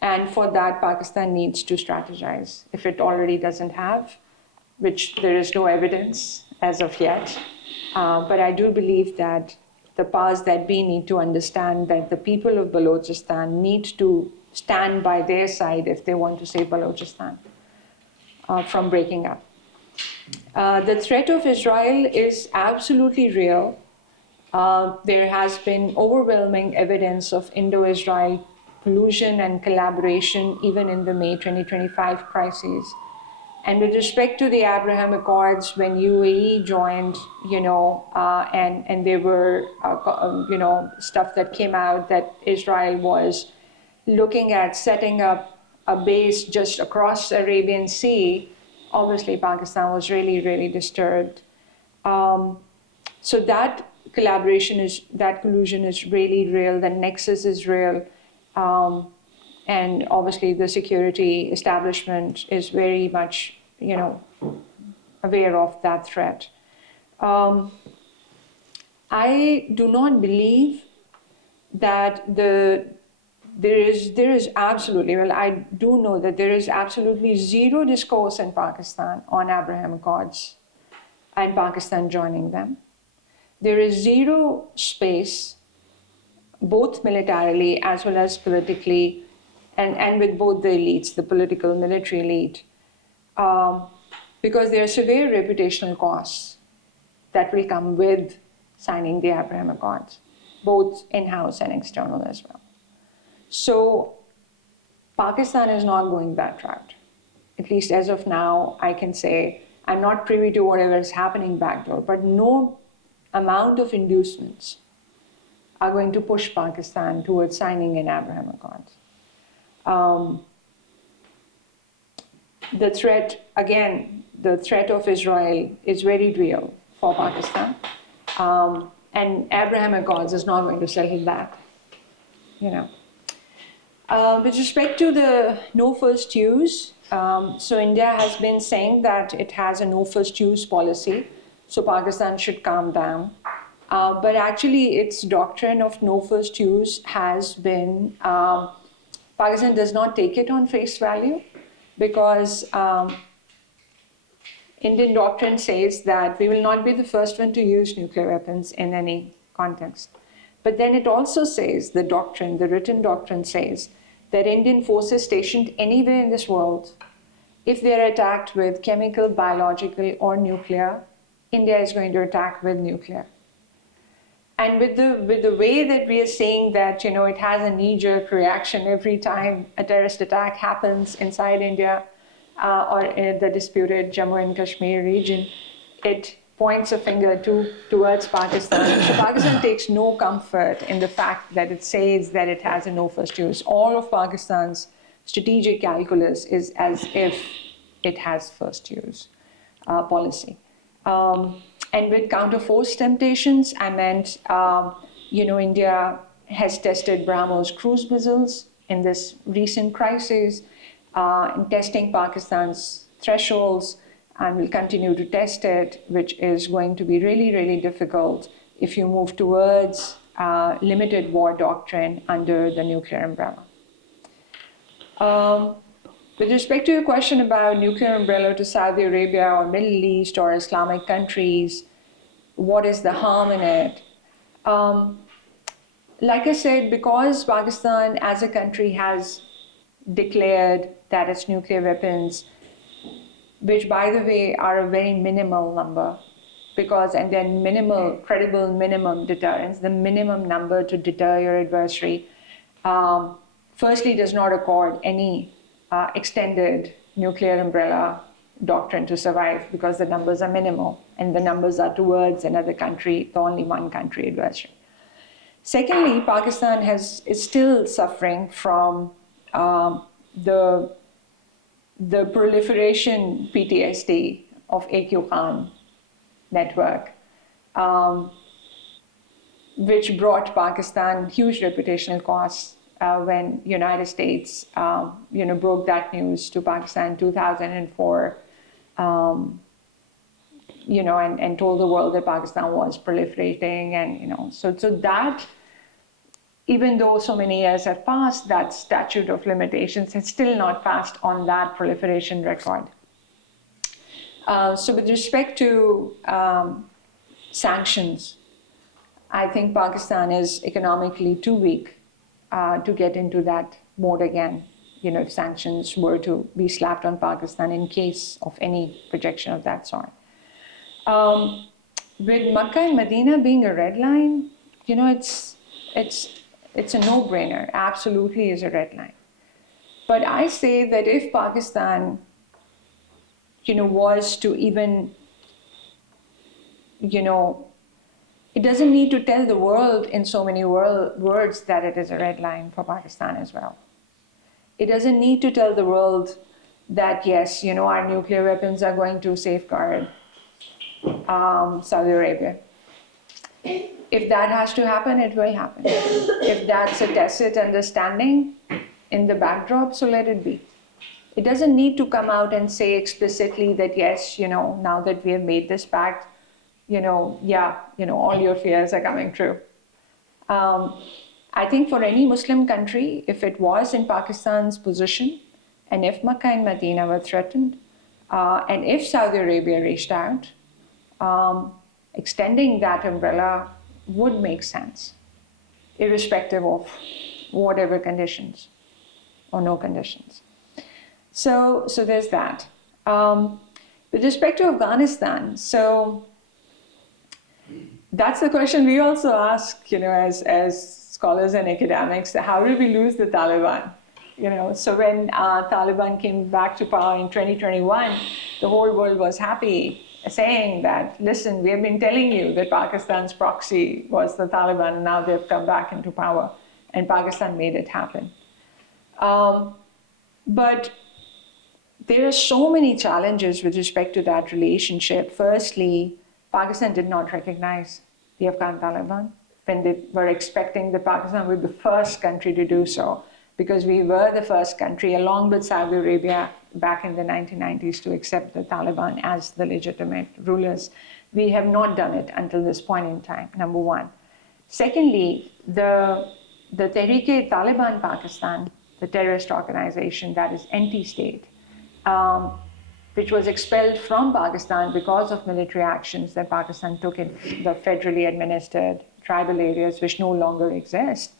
And for that, Pakistan needs to strategize, if it already doesn't have, which there is no evidence as of yet. But I do believe that the powers that be need to understand that the people of Balochistan need to stand by their side if they want to save Balochistan from breaking up. The threat of Israel is absolutely real. There has been overwhelming evidence of Indo-Israel collusion and collaboration even in the May 2025 crisis. And with respect to the Abraham Accords, when UAE joined, and there were, stuff that came out that Israel was looking at setting up a base just across the Arabian Sea, obviously Pakistan was really, really disturbed. So that collusion is really real, the nexus is real. And obviously the security establishment is very much, aware of that threat. I do not believe that there is absolutely, I do know that there is absolutely zero discourse in Pakistan on Abraham Accords and Pakistan joining them. There is zero space, both militarily as well as politically, and with both the elites, the political, military elite, because there are severe reputational costs that will come with signing the Abraham Accords, both in-house and external as well. So Pakistan is not going that route. At least as of now, I can say I'm not privy to whatever is happening backdoor, but no amount of inducements are going to push Pakistan towards signing an Abraham Accords. The threat, again, the threat of Israel is very real for Pakistan. And Abraham Accords is not going to settle that, you know. With respect to the no first use, so India has been saying that it has a no first use policy, so Pakistan should calm down. But actually, its doctrine of no first use has been, Pakistan does not take it on face value, because Indian doctrine says that we will not be the first one to use nuclear weapons in any context. But then it also says, the doctrine, the written doctrine says, that Indian forces stationed anywhere in this world, if they are attacked with chemical, biological, or nuclear, India is going to attack with nuclear. And with the way that we are saying that, it has a knee-jerk reaction every time a terrorist attack happens inside India or in the disputed Jammu and Kashmir region, it points a finger towards Pakistan. So Pakistan takes no comfort in the fact that it says that it has a no first use. All of Pakistan's strategic calculus is as if it has first use policy. And with counter-force temptations, I meant, India has tested BrahMos cruise missiles in this recent crisis, in testing Pakistan's thresholds, and will continue to test it, which is going to be really, really difficult if you move towards limited war doctrine under the nuclear umbrella. With respect to your question about nuclear umbrella to Saudi Arabia or Middle East or Islamic countries, what is the harm in it? Like I said, because Pakistan as a country has declared that its nuclear weapons, which by the way are a very minimal number, and then minimal, credible minimum deterrence, the minimum number to deter your adversary, firstly does not accord any extended nuclear umbrella doctrine to survive, because the numbers are minimal and the numbers are towards another country, the only one country adversary. Secondly, Pakistan is still suffering from the proliferation PTSD of AQ Khan network, which brought Pakistan huge reputational costs when United States, broke that news to Pakistan in 2004, and told the world that Pakistan was proliferating, and so that, even though so many years have passed, that statute of limitations has still not passed on that proliferation record. So with respect to sanctions, I think Pakistan is economically too weak to get into that mode again, if sanctions were to be slapped on Pakistan in case of any projection of that sort. With Makkah and Medina being a red line, it's a no-brainer, absolutely is a red line. But I say that if Pakistan, was to even, it doesn't need to tell the world in so many words that it is a red line for Pakistan as well. It doesn't need to tell the world that, yes, our nuclear weapons are going to safeguard Saudi Arabia. If that has to happen, it will happen. If that's a tacit understanding in the backdrop, so let it be. It doesn't need to come out and say explicitly that, yes, now that we have made this pact, all your fears are coming true. I think for any Muslim country, if it was in Pakistan's position, and if Makkah and Medina were threatened, and if Saudi Arabia reached out, extending that umbrella would make sense, irrespective of whatever conditions or no conditions. So there's that. With respect to Afghanistan, so that's the question we also ask, as scholars and academics: how did we lose the Taliban? So when Taliban came back to power in 2021, the whole world was happy, saying that, listen, we have been telling you that Pakistan's proxy was the Taliban, and now they've come back into power, and Pakistan made it happen. But there are so many challenges with respect to that relationship. Firstly, Pakistan did not recognize the Afghan Taliban when they were expecting that Pakistan would be the first country to do so, because we were the first country, along with Saudi Arabia, back in the 1990s to accept the Taliban as the legitimate rulers. We have not done it until this point in time, number one. Secondly, the Tehreek-e-Taliban Pakistan, the terrorist organization that is anti-state, which was expelled from Pakistan because of military actions that Pakistan took in the federally administered tribal areas which no longer exist,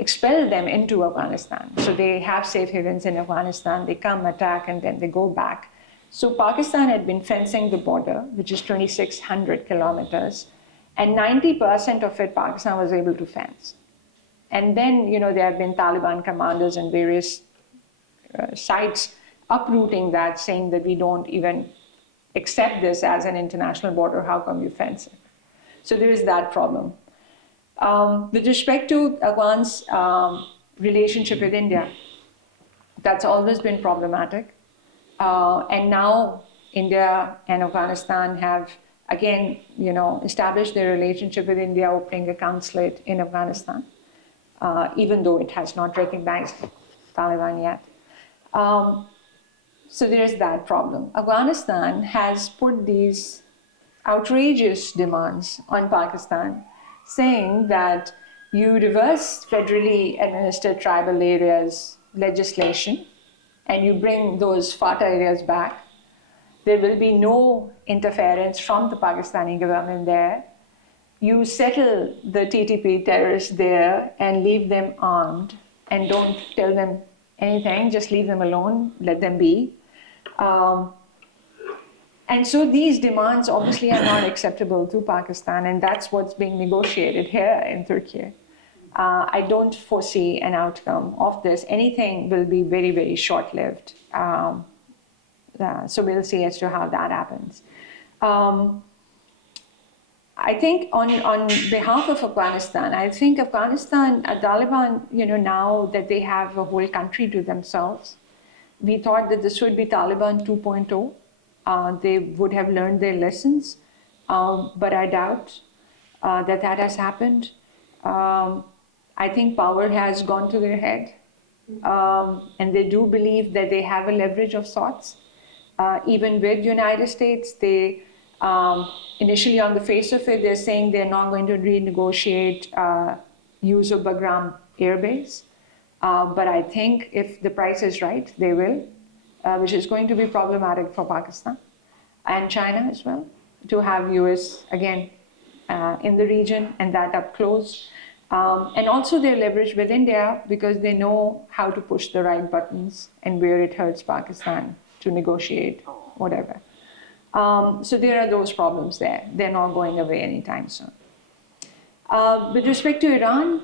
expel them into Afghanistan. So they have safe havens in Afghanistan, they come, attack, and then they go back. So Pakistan had been fencing the border, which is 2,600 kilometers, and 90% of it Pakistan was able to fence. And then, there have been Taliban commanders in various sites uprooting that, saying that we don't even accept this as an international border, how come you fence it? So there is that problem. With respect to Afghan's relationship with India, that's always been problematic. And now India and Afghanistan have, again, established their relationship with India, opening a consulate in Afghanistan, even though it has not recognized Taliban yet. So there's that problem. Afghanistan has put these outrageous demands on Pakistan, saying that you reverse federally administered tribal areas legislation and you bring those FATA areas back. There will be no interference from the Pakistani government there. You settle the TTP terrorists there and leave them armed and don't tell them anything, just leave them alone, let them be. And so these demands obviously are not acceptable to Pakistan, and that's what's being negotiated here in Turkey. I don't foresee an outcome of this. Anything will be very, very short-lived. So we'll see as to how that happens. I think on behalf of Afghanistan, I think Afghanistan, Taliban, now that they have a whole country to themselves, we thought that this would be Taliban 2.0. They would have learned their lessons, but I doubt that has happened. I think power has gone to their head, and they do believe that they have a leverage of sorts. Even with United States, they initially on the face of it, they're saying they're not going to renegotiate use of Bagram Air Base. But I think if the price is right, they will, which is going to be problematic for Pakistan and China as well, to have US, again, in the region and that up close. And also their leverage with India, because they know how to push the right buttons and where it hurts Pakistan to negotiate, whatever. So there are those problems there. They're not going away anytime soon. With respect to Iran,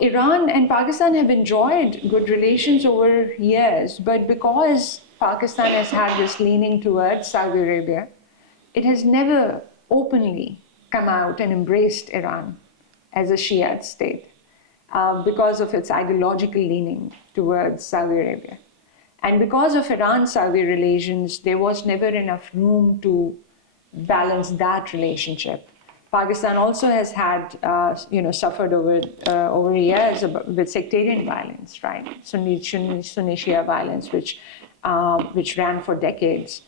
Iran and Pakistan have enjoyed good relations over years, but because Pakistan has had this leaning towards Saudi Arabia, it has never openly come out and embraced Iran as a Shiite state because of its ideological leaning towards Saudi Arabia. And because of Iran-Saudi relations, there was never enough room to balance that relationship. Pakistan also has had, suffered over years with sectarian violence, right? Sunni Shia violence, which ran for decades.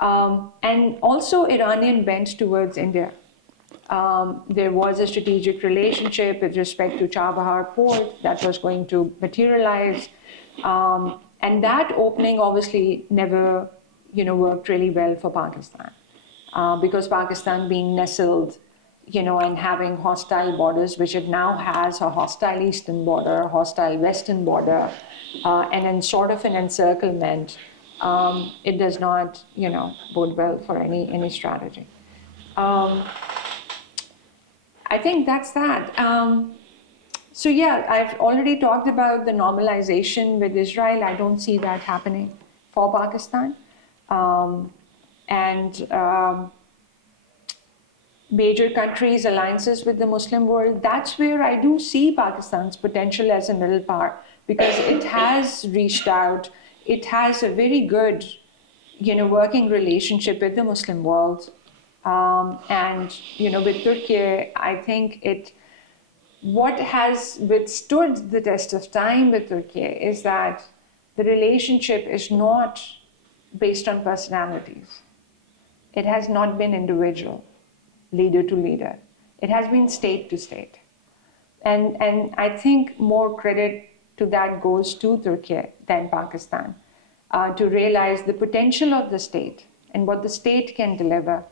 And also Iranian bent towards India. There was a strategic relationship with respect to Chabahar port that was going to materialize. And that opening obviously never, worked really well for Pakistan. Because Pakistan being nestled, and having hostile borders, which it now has a hostile eastern border, a hostile western border, and in sort of an encirclement, it does not, bode well for any strategy. I think that's that. So yeah, I've already talked about the normalization with Israel. I don't see that happening for Pakistan. And major countries, alliances with the Muslim world, that's where I do see Pakistan's potential as a middle power, because it has reached out. It has a very good, working relationship with the Muslim world. And, with Turkey, I think what has withstood the test of time with Turkey is that the relationship is not based on personalities. It has not been individual, leader to leader. It has been state to state. And I think more credit to that goes to Turkey than Pakistan, to realize the potential of the state and what the state can deliver.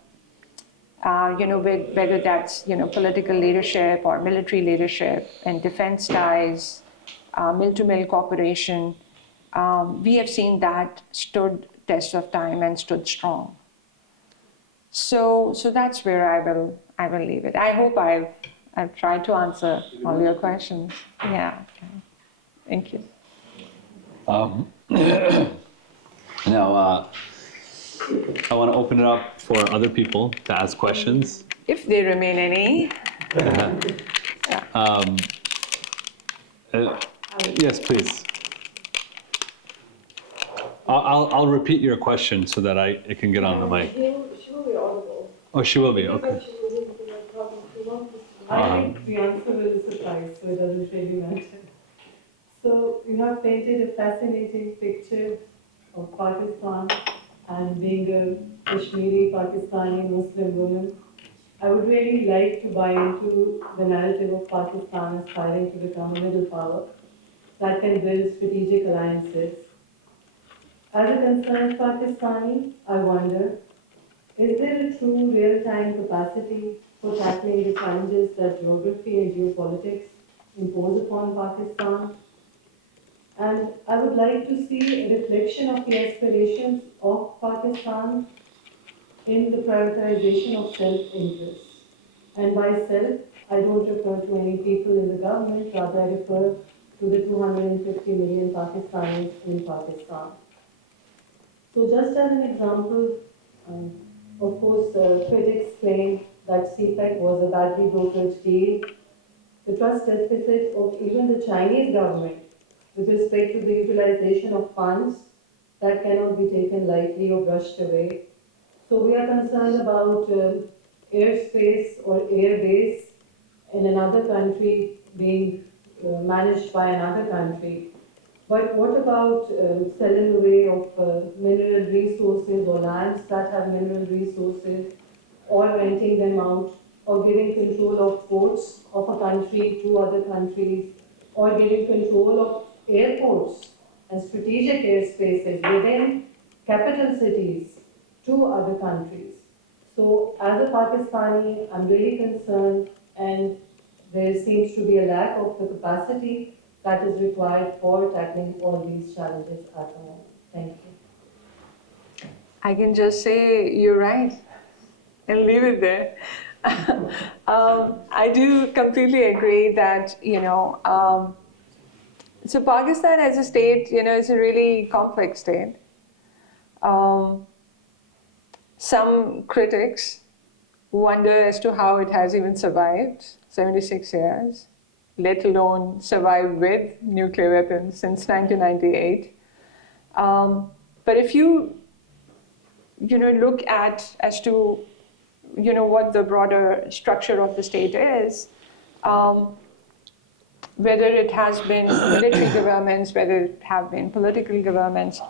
Whether that's political leadership or military leadership and defense ties, mill-to-mill cooperation, we have seen that stood test of time and stood strong. So that's where I will leave it. I hope I've tried to answer all your questions. Yeah. Thank you. Now, I want to open it up for other people to ask questions. If there remain any. Yes, please. I'll repeat your question so that it can get on the mic. She will be audible. Oh, she will be, okay. She will be talking too long. I think the answer will suffice, so it doesn't really matter. So you have painted a fascinating picture of Pakistan and being a Kashmiri Pakistani Muslim woman. I would really like to buy into the narrative of Pakistan aspiring to become a middle power that can build strategic alliances. As a concerned Pakistani, I wonder, is there a true real-time capacity for tackling the challenges that geography and geopolitics impose upon Pakistan? And I would like to see a reflection of the aspirations of Pakistan in the prioritization of self-interest. And by self, I don't refer to any people in the government, rather I refer to the 250 million Pakistanis in Pakistan. So just as an example, of course, critics claim that CPEC was a badly brokered deal. The trust deficit of even the Chinese government with respect to the utilization of funds that cannot be taken lightly or brushed away. So we are concerned about airspace or airbase in another country being managed by another country. But what about selling away of mineral resources or lands that have mineral resources, or renting them out, or giving control of ports of a country to other countries, or giving control of airports and strategic airspaces within capital cities to other countries? So as a Pakistani, I'm really concerned, and there seems to be a lack of the capacity that is required for tackling all these challenges at the moment. Thank you. I can just say you're right and leave it there. I do completely agree that, so Pakistan as a state, is a really complex state. Some critics wonder as to how it has even survived 76 years, let alone survive with nuclear weapons since 1998. But if you, look at as to, what the broader structure of the state is, whether it has been military governments, whether it have been political governments,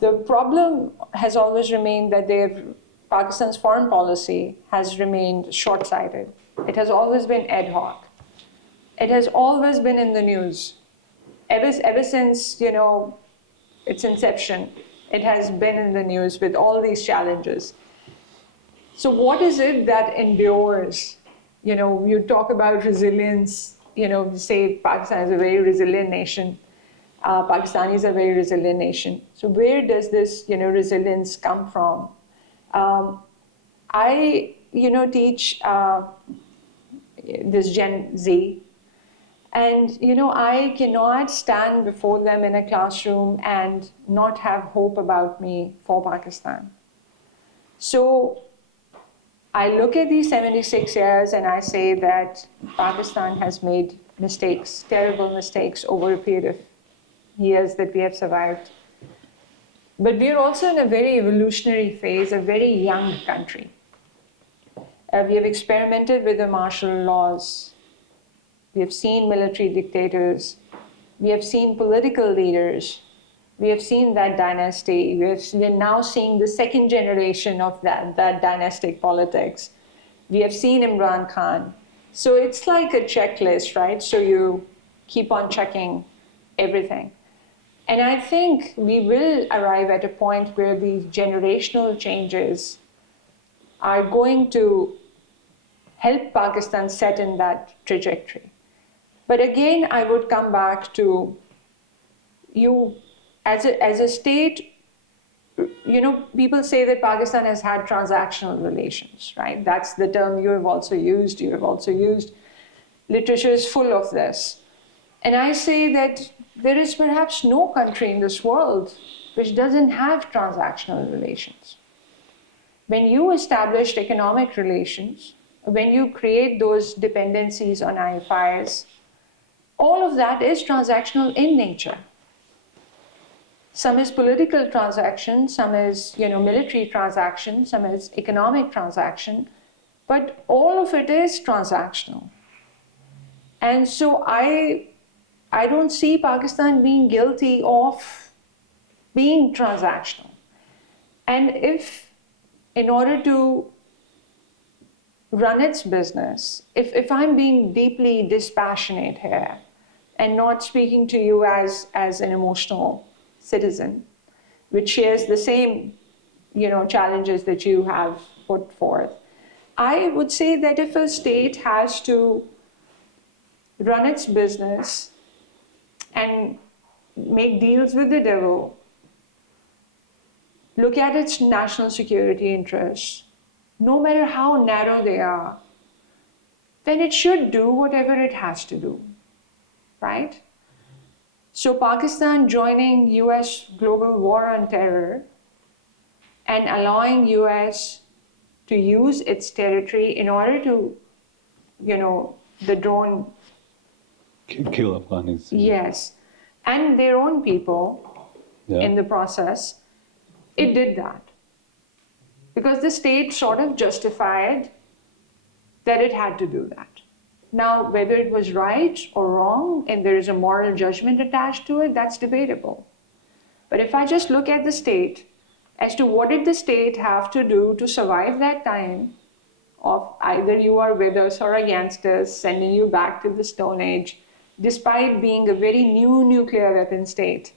the problem has always remained that Pakistan's foreign policy has remained short-sighted. It has always been ad hoc. It has always been in the news. Ever since, its inception, it has been in the news with all these challenges. So what is it that endures? You talk about resilience, say Pakistan is a very resilient nation. Pakistanis are a very resilient nation. So where does this, resilience come from? I, teach this Gen Z, And, I cannot stand before them in a classroom and not have hope about me for Pakistan. So I look at these 76 years and I say that Pakistan has made mistakes, terrible mistakes over a period of years that we have survived. But we are also in a very evolutionary phase, a very young country. We have experimented with the martial laws. We have seen military dictators. We have seen political leaders. We have seen that dynasty. We're now seeing the second generation of that dynastic politics. We have seen Imran Khan. So it's like a checklist, right? So you keep on checking everything. And I think we will arrive at a point where these generational changes are going to help Pakistan set in that trajectory. But again, I would come back to you as a state. People say that Pakistan has had transactional relations, right? That's the term you have also used. Literature is full of this. And I say that there is perhaps no country in this world which doesn't have transactional relations. When you establish economic relations, when you create those dependencies on IFIs, all of that is transactional in nature. Some is political transaction, some is military transaction, some is economic transaction, but all of it is transactional. And so I don't see Pakistan being guilty of being transactional. And if, in order to run its business, if I'm being deeply dispassionate here and not speaking to you as an emotional citizen, which shares the same challenges that you have put forth, I would say that if a state has to run its business and make deals with the devil, look at its national security interests, no matter how narrow they are, then it should do whatever it has to do, right? So Pakistan joining US global war on terror and allowing US to use its territory in order to, the drone... Kill Afghanis. Yes, and their own people in the process, it did that. Because the state sort of justified that it had to do that. Now, whether it was right or wrong, and there is a moral judgment attached to it, that's debatable. But if I just look at the state, as to what did the state have to do to survive that time of either you are with us or against us, sending you back to the Stone Age, despite being a very new nuclear weapon state,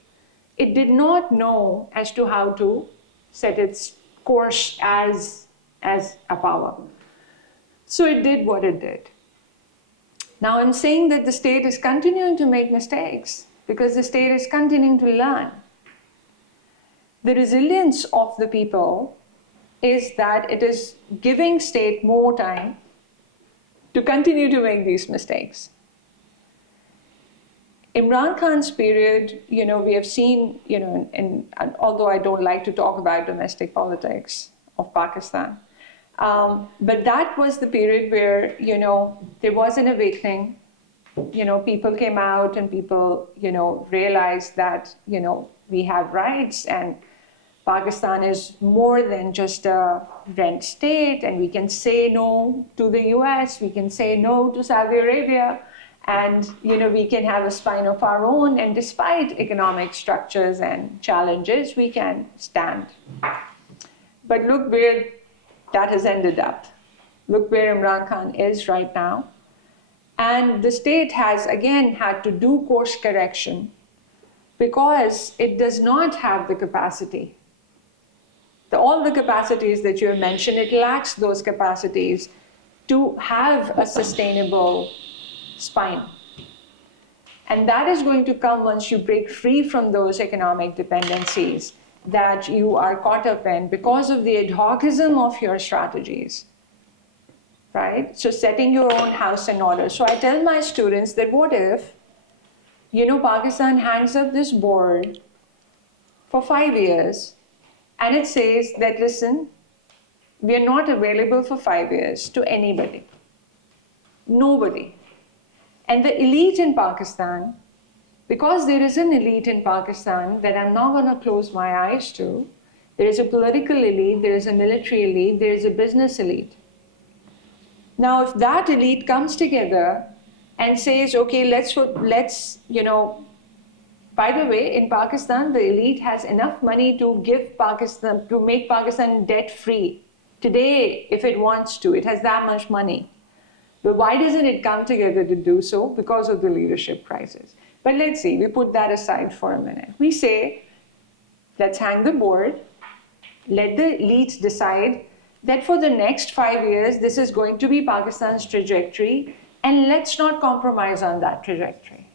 it did not know as to how to set its course as a power. So it did what it did. Now I'm saying that the state is continuing to make mistakes because the state is continuing to learn. The resilience of the people is that it is giving state more time to continue to make these mistakes. Imran Khan's period, we have seen, and although I don't like to talk about domestic politics of Pakistan, but that was the period where, there was an awakening. People came out and people, realized that, we have rights and Pakistan is more than just a rent state, and we can say no to the US, we can say no to Saudi Arabia, and we can have a spine of our own, and despite economic structures and challenges, we can stand. But look where that has ended up. Look where Imran Khan is right now. And the state has, again, had to do course correction because it does not have the capacity. All the capacities that you have mentioned, it lacks those capacities to have a sustainable spine. And that is going to come once you break free from those economic dependencies that you are caught up in because of the ad hocism of your strategies. right? So setting your own house in order. So I tell my students that what if, Pakistan hangs up this board for 5 years and it says that, listen, we are not available for 5 years to anybody. Nobody. And the elite in Pakistan, because there is an elite in Pakistan that I'm not going to close my eyes to, there is a political elite, there is a military elite, there is a business elite. Now, if that elite comes together and says, okay, let's, by the way, in Pakistan, the elite has enough money to make Pakistan debt-free. Today, if it wants to, it has that much money. But why doesn't it come together to do so? Because of the leadership crisis. But let's see, we put that aside for a minute. We say, let's hang the board, let the elites decide that for the next 5 years, this is going to be Pakistan's trajectory, and let's not compromise on that trajectory.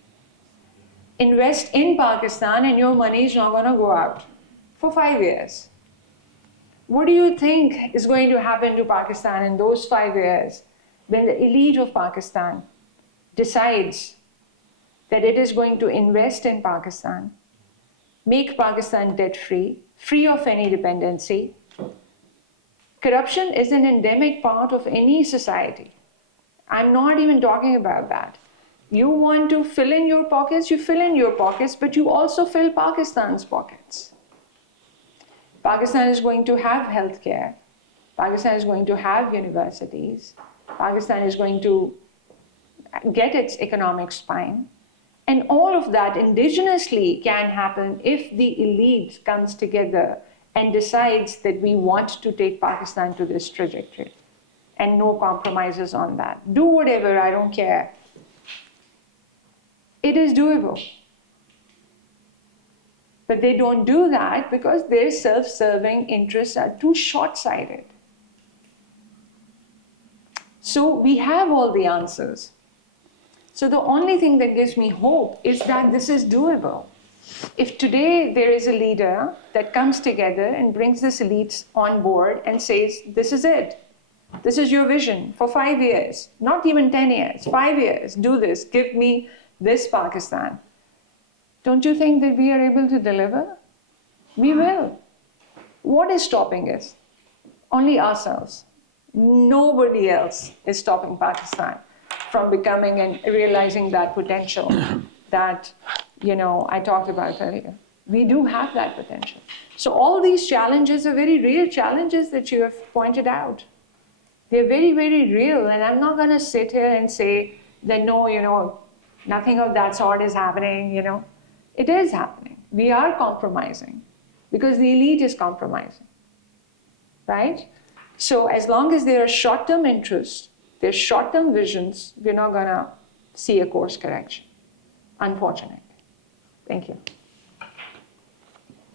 Invest in Pakistan and your money is not going to go out for 5 years. What do you think is going to happen to Pakistan in those 5 years when the elite of Pakistan decides that it is going to invest in Pakistan, make Pakistan debt-free, free of any dependency? Corruption is an endemic part of any society. I'm not even talking about that. You want to fill in your pockets, you fill in your pockets, but you also fill Pakistan's pockets. Pakistan is going to have healthcare. Pakistan is going to have universities. Pakistan is going to get its economic spine. And all of that indigenously can happen if the elite comes together and decides that we want to take Pakistan to this trajectory. And no compromises on that. Do whatever, I don't care. It is doable. But they don't do that because their self-serving interests are too short-sighted. So we have all the answers. So the only thing that gives me hope is that this is doable. If today there is a leader that comes together and brings this elites on board and says, this is it. This is your vision for 5 years, not even 10 years, 5 years, do this, give me this Pakistan. Don't you think that we are able to deliver? We will. What is stopping us? Only ourselves. Nobody else is stopping Pakistan from becoming and realizing that potential that, I talked about earlier. We do have that potential. So all these challenges are very real challenges that you have pointed out. They're very, very real, and I'm not going to sit here and say that no, nothing of that sort is happening, It is happening. We are compromising because the elite is compromising, right? So as long as there are short-term interests, there's short-term visions, we're not going to see a course correction, unfortunately. Thank you.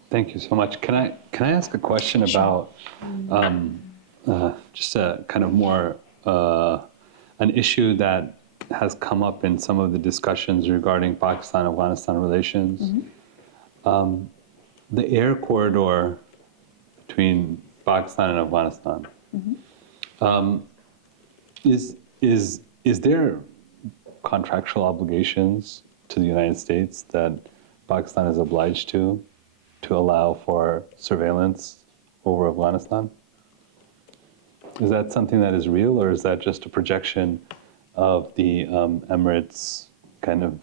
Thank you so much. Can I ask a question about just a kind of more an issue that has come up in some of the discussions regarding Pakistan-Afghanistan relations? Mm-hmm. The air corridor between Pakistan and Afghanistan. Mm-hmm. Is there contractual obligations to the United States that Pakistan is obliged to allow for surveillance over Afghanistan? Is that something that is real, or is that just a projection of the Emirates kind of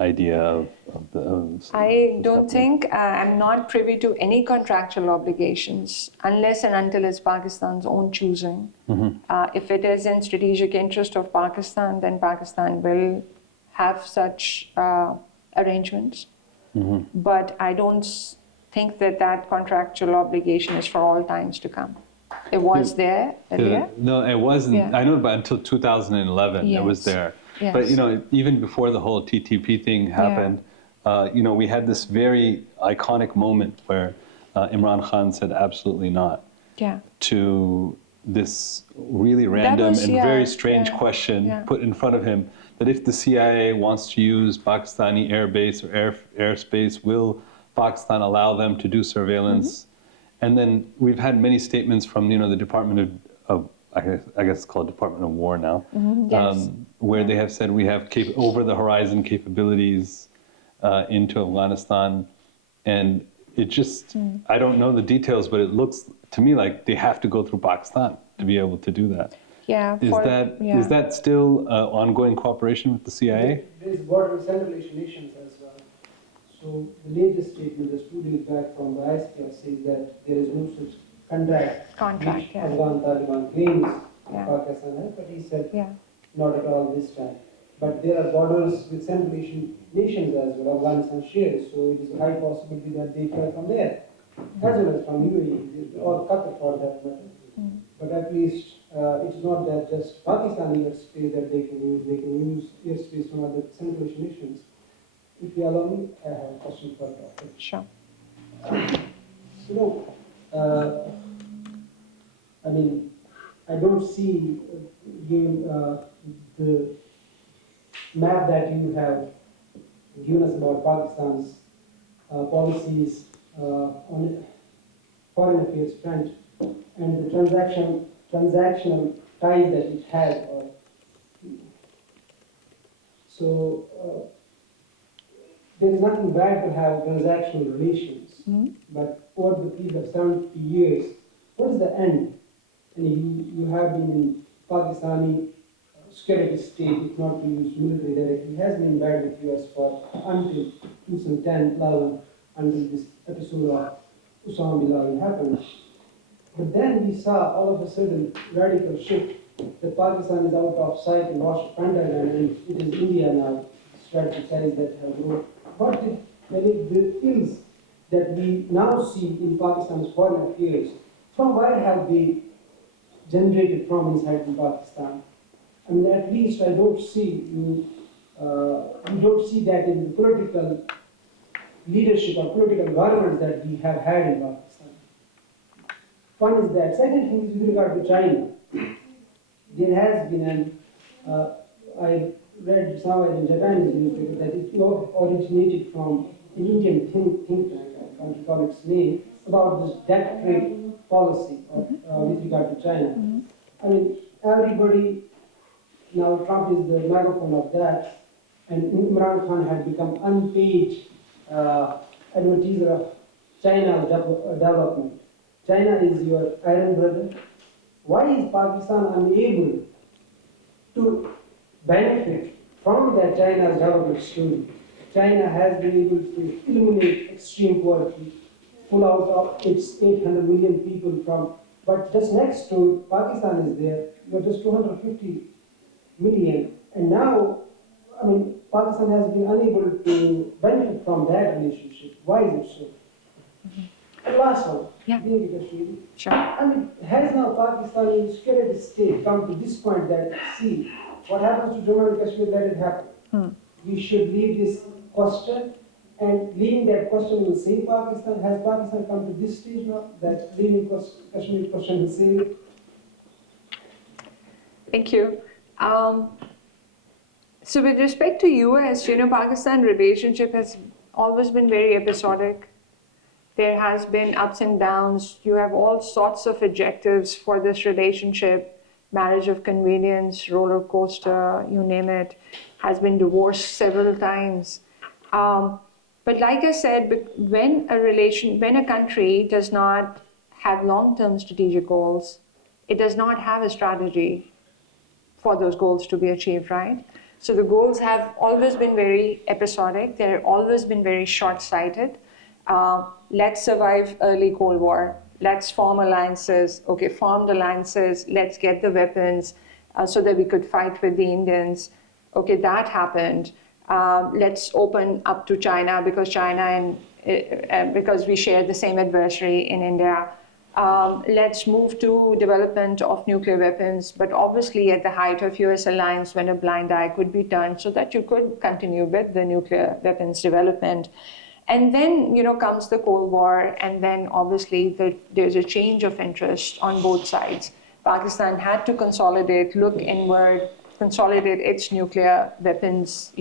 idea of the... I don't think, I'm not privy to any contractual obligations unless and until it's Pakistan's own choosing. Mm-hmm. If it is in strategic interest of Pakistan, then Pakistan will have such arrangements. Mm-hmm. But I don't think that contractual obligation is for all times to come. It was there earlier? No, it wasn't. Yeah. I know about until 2011 it was there. Yes. But even before the whole TTP thing happened, we had this very iconic moment where Imran Khan said absolutely not to this really random and very strange question put in front of him, that if the CIA wants to use Pakistani airbase or airspace, will Pakistan allow them to do surveillance? Mm-hmm. And then we've had many statements from the Department of I guess it's called Department of War now, Yes. where they have said we have over-the-horizon capabilities into Afghanistan, and it just, I don't know the details, but it looks to me like they have to go through Pakistan to be able to do that. Yeah. Is that still ongoing cooperation with the CIA? There is border with Central Asian nations as well. So the latest statement, just 2 days back from the ISPR, says that there is no such contract which yeah. Afghan Taliban claims Yeah. Pakistan has, but he said Yeah. not at all this time. But there are borders with Central Asian nations as well. Afghanistan shares, so it is a high possibility that they fly from there, as well as from UAE or Qatar for that matter. But at least it's not that just Pakistani airspace that they can use airspace from other Central Asian nations. If you allow me, I have a question for Dr. Sure. So, I mean, I don't see the map that you have given us about Pakistan's policies on foreign affairs front and the transactional ties that it has. There is nothing bad to have transactional relations, but over the period of 70 years, what is the end? And you have been in Pakistani security state, if not to use military directly, has been bad with US for until 2010, 11, until this episode of Osama bin Laden happened. But then we saw all of a sudden radical shift that Pakistan is out of sight and lost Pentagon, and it is India now, strategic ties that have grown. What did the ills that we now see in Pakistan's foreign affairs, from where have they generated from inside in Pakistan? I mean, at least I don't see you don't see that in the political leadership or political governance that we have had in Pakistan. One is that. Second thing is with regard to China. There has been I read somewhere in Japanese newspaper that it originated from an Indian think tank, I can't recall its name, about this debt trade policy with regard to China. I mean, everybody, now Trump is the megaphone of that, and Imran Khan had become unpaid advertiser of China's development. China is your iron brother. Why is Pakistan unable to benefit from that China's development story? China has been able to eliminate extreme poverty, pull out of its 800 million people from, but just next to Pakistan is there, you're just 250 million. And now, I mean, Pakistan has been unable to benefit from that relationship. Why is it so? And last one, being Kashmiri. Sure. I mean, has now Pakistani security state come to this point that, see, what happens to Jammu and Kashmir, let it happen. We should leave this question, and leaving that question will save Pakistan. Has Pakistan come to this stage now, that leaving Kashmir question will save it? Thank you. So with respect to US, Pakistan relationship has always been very episodic. There has been ups and downs. You have all sorts of adjectives for this relationship. Marriage of convenience, roller coaster, you name it, has been divorced several times. But like I said, when a country does not have long-term strategic goals, it does not have a strategy for those goals to be achieved, right? So the goals have always been very episodic. They've always been very short-sighted. Let's survive early Cold War. Let's form alliances. Okay, formed alliances. Let's get the weapons so that we could fight with the Indians. Okay, that happened. Let's open up to China because because we share the same adversary in India. Let's move to development of nuclear weapons, but obviously at the height of US alliance when a blind eye could be turned so that you could continue with the nuclear weapons development. And then, comes the Cold War, and then obviously there's a change of interest on both sides. Pakistan had to consolidate, look inward, consolidate its nuclear weapons,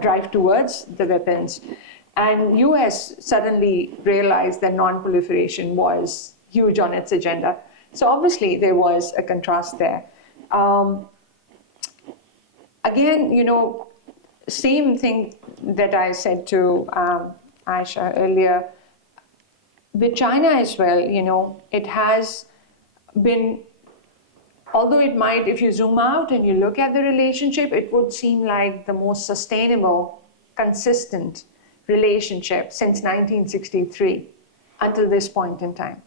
drive towards the weapons. And US suddenly realized that non-proliferation was huge on its agenda. So obviously there was a contrast there. Again, you know, same thing that I said to Aisha earlier, with China as well, you know, it has been, although it might, if you zoom out and you look at the relationship, it would seem like the most sustainable, consistent relationship since 1963 until this point in time.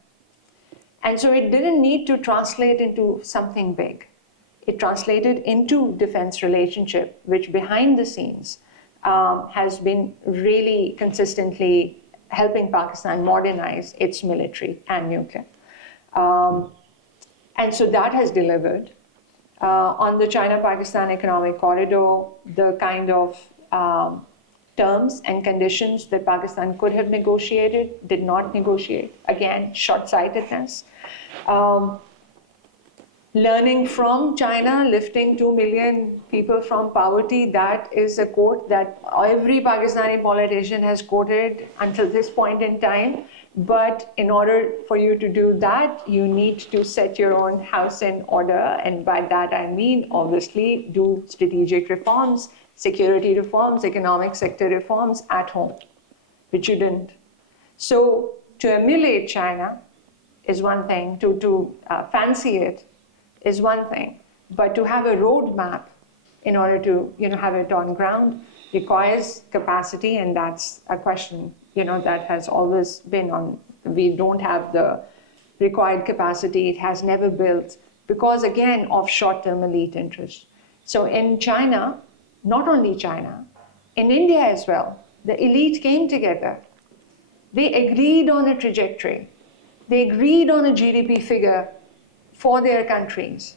And so it didn't need to translate into something big. It translated into defense relationship, which behind the scenes has been really consistently helping Pakistan modernize its military and nuclear. And so that has delivered. On the China-Pakistan economic corridor, the kind of terms and conditions that Pakistan could have negotiated, did not negotiate. Again, short-sightedness. Learning from China, lifting 2 million people from poverty, that is a quote that every Pakistani politician has quoted until this point in time. But in order for you to do that, you need to set your own house in order. And by that I mean, obviously, do strategic reforms, security reforms, economic sector reforms at home, which you didn't. So to emulate China is one thing, to fancy it is one thing, but to have a roadmap in order to have it on ground requires capacity, and that's a question that has always been on. We don't have the required capacity. It has never built because, again, of short-term elite interests. So in China, not only China, in India as well, the elite came together. They agreed on a trajectory. They agreed on a GDP figure for their countries,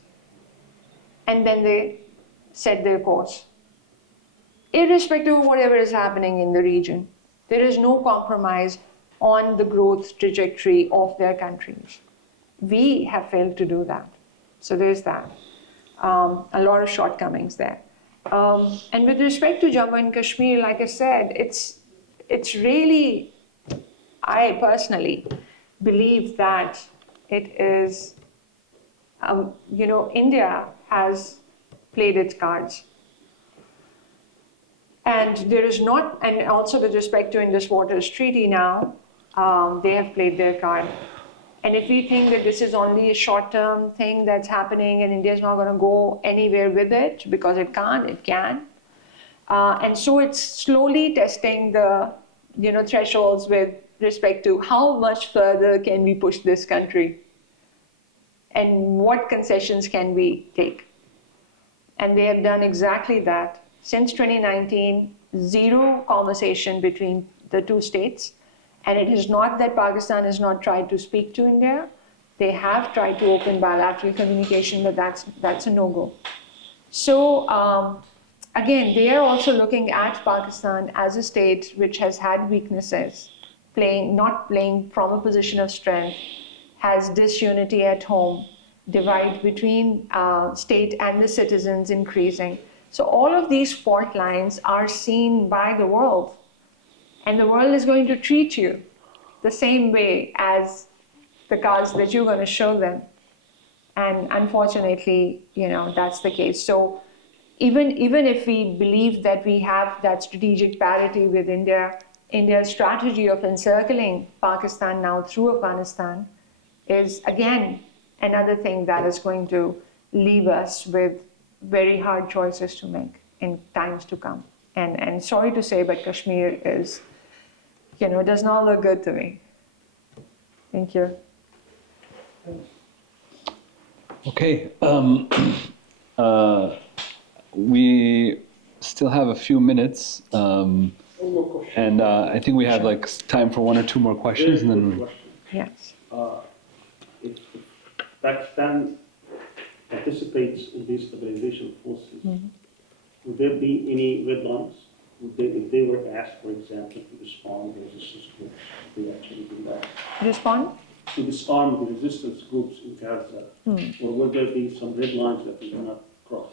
and then they set their course. Irrespective of whatever is happening in the region, there is no compromise on the growth trajectory of their countries. We have failed to do that. So there's that. A lot of shortcomings there. And with respect to Jammu and Kashmir, like I said, it's really, I personally believe that it is, India has played its cards. And there is not, and also with respect to Indus Waters Treaty now, they have played their card. And if we think that this is only a short-term thing that's happening and India is not going to go anywhere with it because it can't, it can. And so it's slowly testing the thresholds with respect to how much further can we push this country and what concessions can we take. And they have done exactly that. Since 2019, zero conversation between the two states. And it is not that Pakistan has not tried to speak to India. They have tried to open bilateral communication, but that's a no-go. So again, they are also looking at Pakistan as a state which has had weaknesses, not playing from a position of strength, has disunity at home, divide between state and the citizens increasing. So all of these fault lines are seen by the world. And the world is going to treat you the same way as the cards that you're going to show them. And unfortunately, that's the case. So even if we believe that we have that strategic parity with India, India's strategy of encircling Pakistan now through Afghanistan is, again, another thing that is going to leave us with very hard choices to make in times to come. And sorry to say, but Kashmir is, does not look good to me. Thank you. Okay. We still have a few minutes, and I think we have time for one or two more questions, and then. Yes. If Pakistan participates in these stabilization forces, would there be any red lines? If they were asked, for example, to disarm the resistance groups, would they actually do that? Respond? To disarm the resistance groups in Gaza, or would there be some red lines that we cannot cross?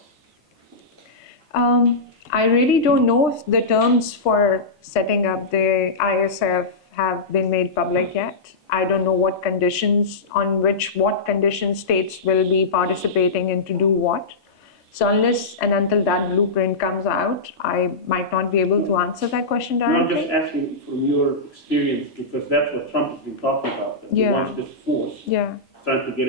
I really don't know if the terms for setting up the ISF have been made public yet. I don't know what conditions, what conditions states will be participating in to do what. So unless and until that blueprint comes out, I might not be able to answer that question No, I'm directly. just asking from your experience, because that's what Trump has been talking about. That he Yeah. wants this force, Yeah, trying to get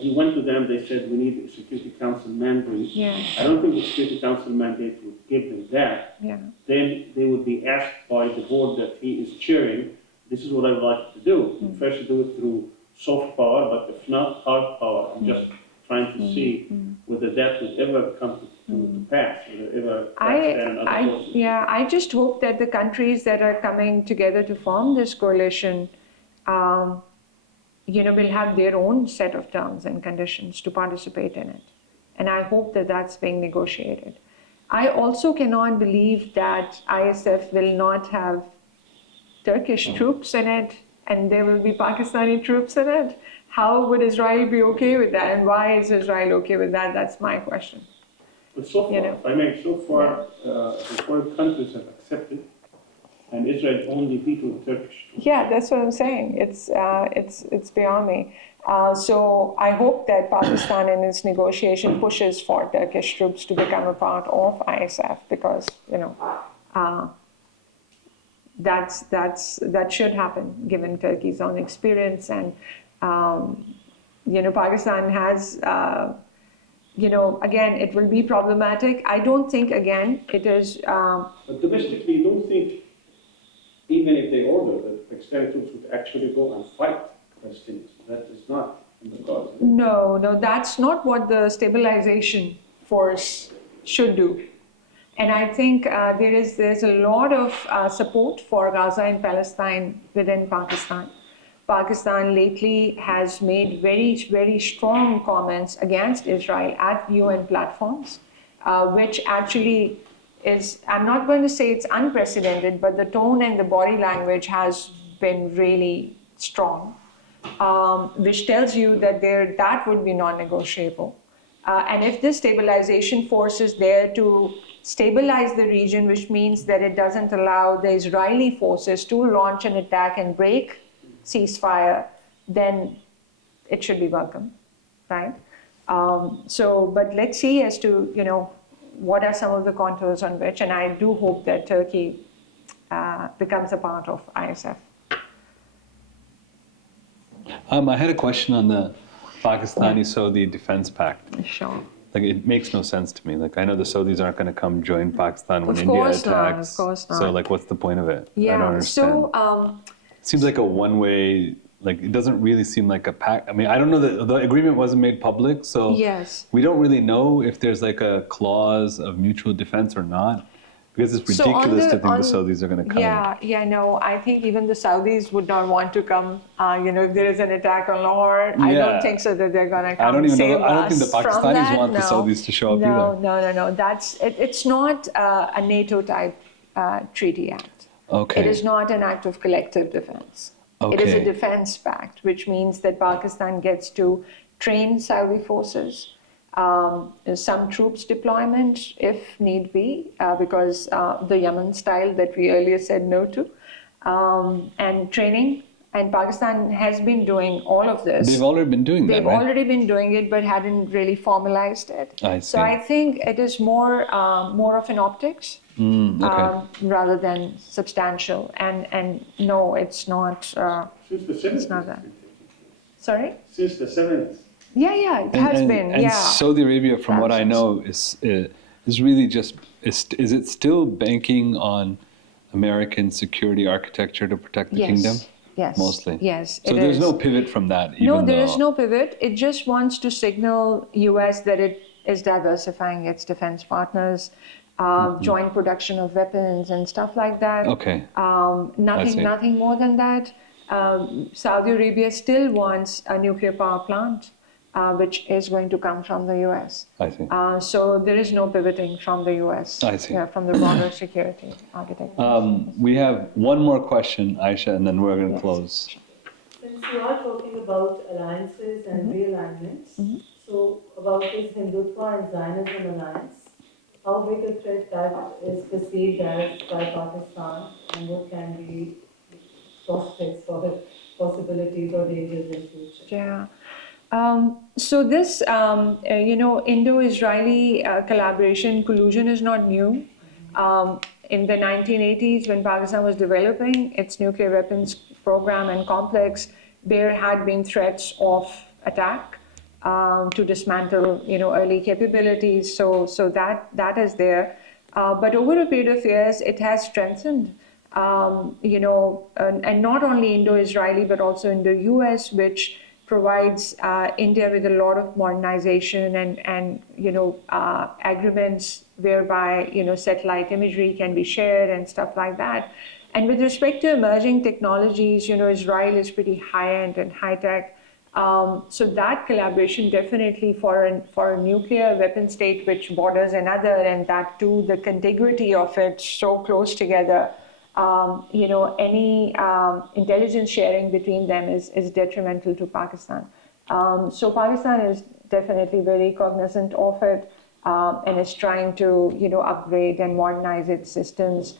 he went to them, they said, we need a Security Council mandate. yeah, I don't think the Security Council mandate would give them that. yeah. Then they would be asked by the board that he is chairing, this is what I would like to do. First, do it through soft power, but if not, hard power. I'm just trying to see whether that would ever come to pass, whether ever Pakistan and other forces. I just hope that the countries that are coming together to form this coalition, will have their own set of terms and conditions to participate in it. And I hope that that's being negotiated. I also cannot believe that ISF will not have Turkish troops in it and there will be Pakistani troops in it. How would Israel be okay with that? And why is Israel okay with that? That's my question. But so far, if I may, so far, the foreign countries have accepted, and Israel only vetoed Turkish troops. Yeah, that's what I'm saying. It's beyond me. So I hope that Pakistan in its negotiation pushes for Turkish troops to become a part of ISF because that should happen given Turkey's own experience and Pakistan has again it will be problematic. I don't think again it is. But domestically, you don't think even if they order that Pakistani troops would actually go and fight Palestinians? That is not in the cards. No, that's not what the stabilization force should do. And I think there's a lot of support for Gaza and Palestine within Pakistan. Pakistan lately has made very, very strong comments against Israel at UN platforms, which actually is, I'm not going to say it's unprecedented, but the tone and the body language has been really strong, which tells you that that would be non-negotiable. And if this stabilization force is there to stabilize the region, which means that it doesn't allow the Israeli forces to launch an attack and break ceasefire, then it should be welcome, right? But let's see as to, what are some of the contours on which, and I do hope that Turkey becomes a part of ISF. I had a question on the Pakistani-Saudi Defense Pact. Sure. Like, it makes no sense to me. Like, I know the Saudis aren't going to come join Pakistan when India Of attacks. course not. So, like, what's the point of it? Yeah. I don't understand. So, it seems like a one-way. Like, it doesn't really seem like a pact. I mean, I don't know that the agreement wasn't made public, so yes. We don't really know if there's like a clause of mutual defense or not. Because it's ridiculous to think the Saudis are going to come. Yeah, no. I think even the Saudis would not want to come. If there is an attack on Lahore, I don't think so that they're going to come. I don't even save know. I don't think the us from Pakistanis that. want the Saudis to show up either. No. It's not a NATO type treaty act. Okay. It is not an act of collective defense. Okay. It is a defense pact, which means that Pakistan gets to train Saudi forces. Some troops deployment if need be, because the Yemen style that we earlier said no to, and training. And Pakistan has been doing all of this. They've already been doing that, right? They've already been doing it, but hadn't really formalized it. I see. So I think it is more of an optics rather than substantial. And no, it's not. Since the 70s. It's not that. Sorry? Since the 70s. Yeah, it has been. And Saudi Arabia, from what I know, is really just is it still banking on American security architecture to protect the kingdom? Yes. Mostly. Yes. So there's no pivot from that. No, there is no pivot. It just wants to signal U.S. that it is diversifying its defense partners, joint production of weapons and stuff like that. Okay. Nothing more than that. Saudi Arabia still wants a nuclear power plant, which is going to come from the U.S. I see. So there is no pivoting from the U.S. I see. Yeah, from the broader security architecture. We have one more question, Aisha, and then we're going to close. Since you are talking about alliances and realignments, so about this Hindutva and Zionism alliance, how big a threat that is perceived as by Pakistan, and what can be prospects for possibilities or dangers in future? Yeah. So this, Indo-Israeli collaboration collusion is not new. In the 1980s, when Pakistan was developing its nuclear weapons program and complex, there had been threats of attack to dismantle, early capabilities. So that is there. But over a period of years, it has strengthened. And not only Indo-Israeli, but also in the US, which provides India with a lot of modernization and agreements whereby, satellite imagery can be shared and stuff like that. And with respect to emerging technologies, Israel is pretty high-end and high-tech. So that collaboration definitely for a nuclear weapon state which borders another, and that too, the contiguity of it so close together, any intelligence sharing between them is detrimental to Pakistan. So Pakistan is definitely very cognizant of it and is trying to, upgrade and modernize its systems,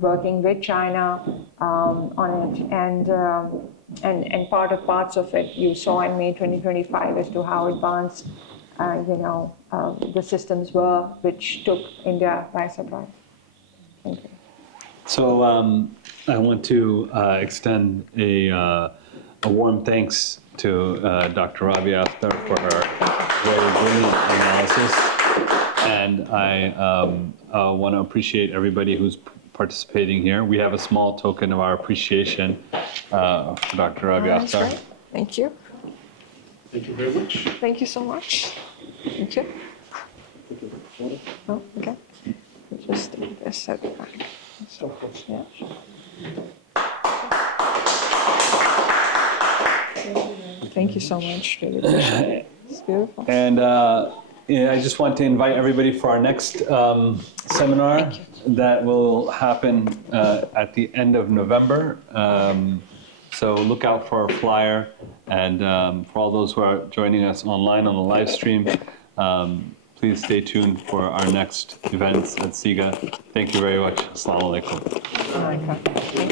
working with China on it. And parts of it you saw in May 2025 as to how advanced, the systems were, which took India by surprise. Thank you. So I want to extend a warm thanks to Dr. Rabia Akhtar for her very brilliant analysis. And I want to appreciate everybody who's participating here. We have a small token of our appreciation for Dr. Rabia That's Akhtar. great. Thank you. Thank you very much. Thank you so much. Thank you. Oh, okay. Just take this at the back. Yeah. Thank you so much. Really appreciate it. It's beautiful. And I just want to invite everybody for our next seminar that will happen at the end of November. So look out for our flyer. And for all those who are joining us online on the live stream, please stay tuned for our next events at CIGA. Thank you very much. Assalamu alaikum. Oh my God.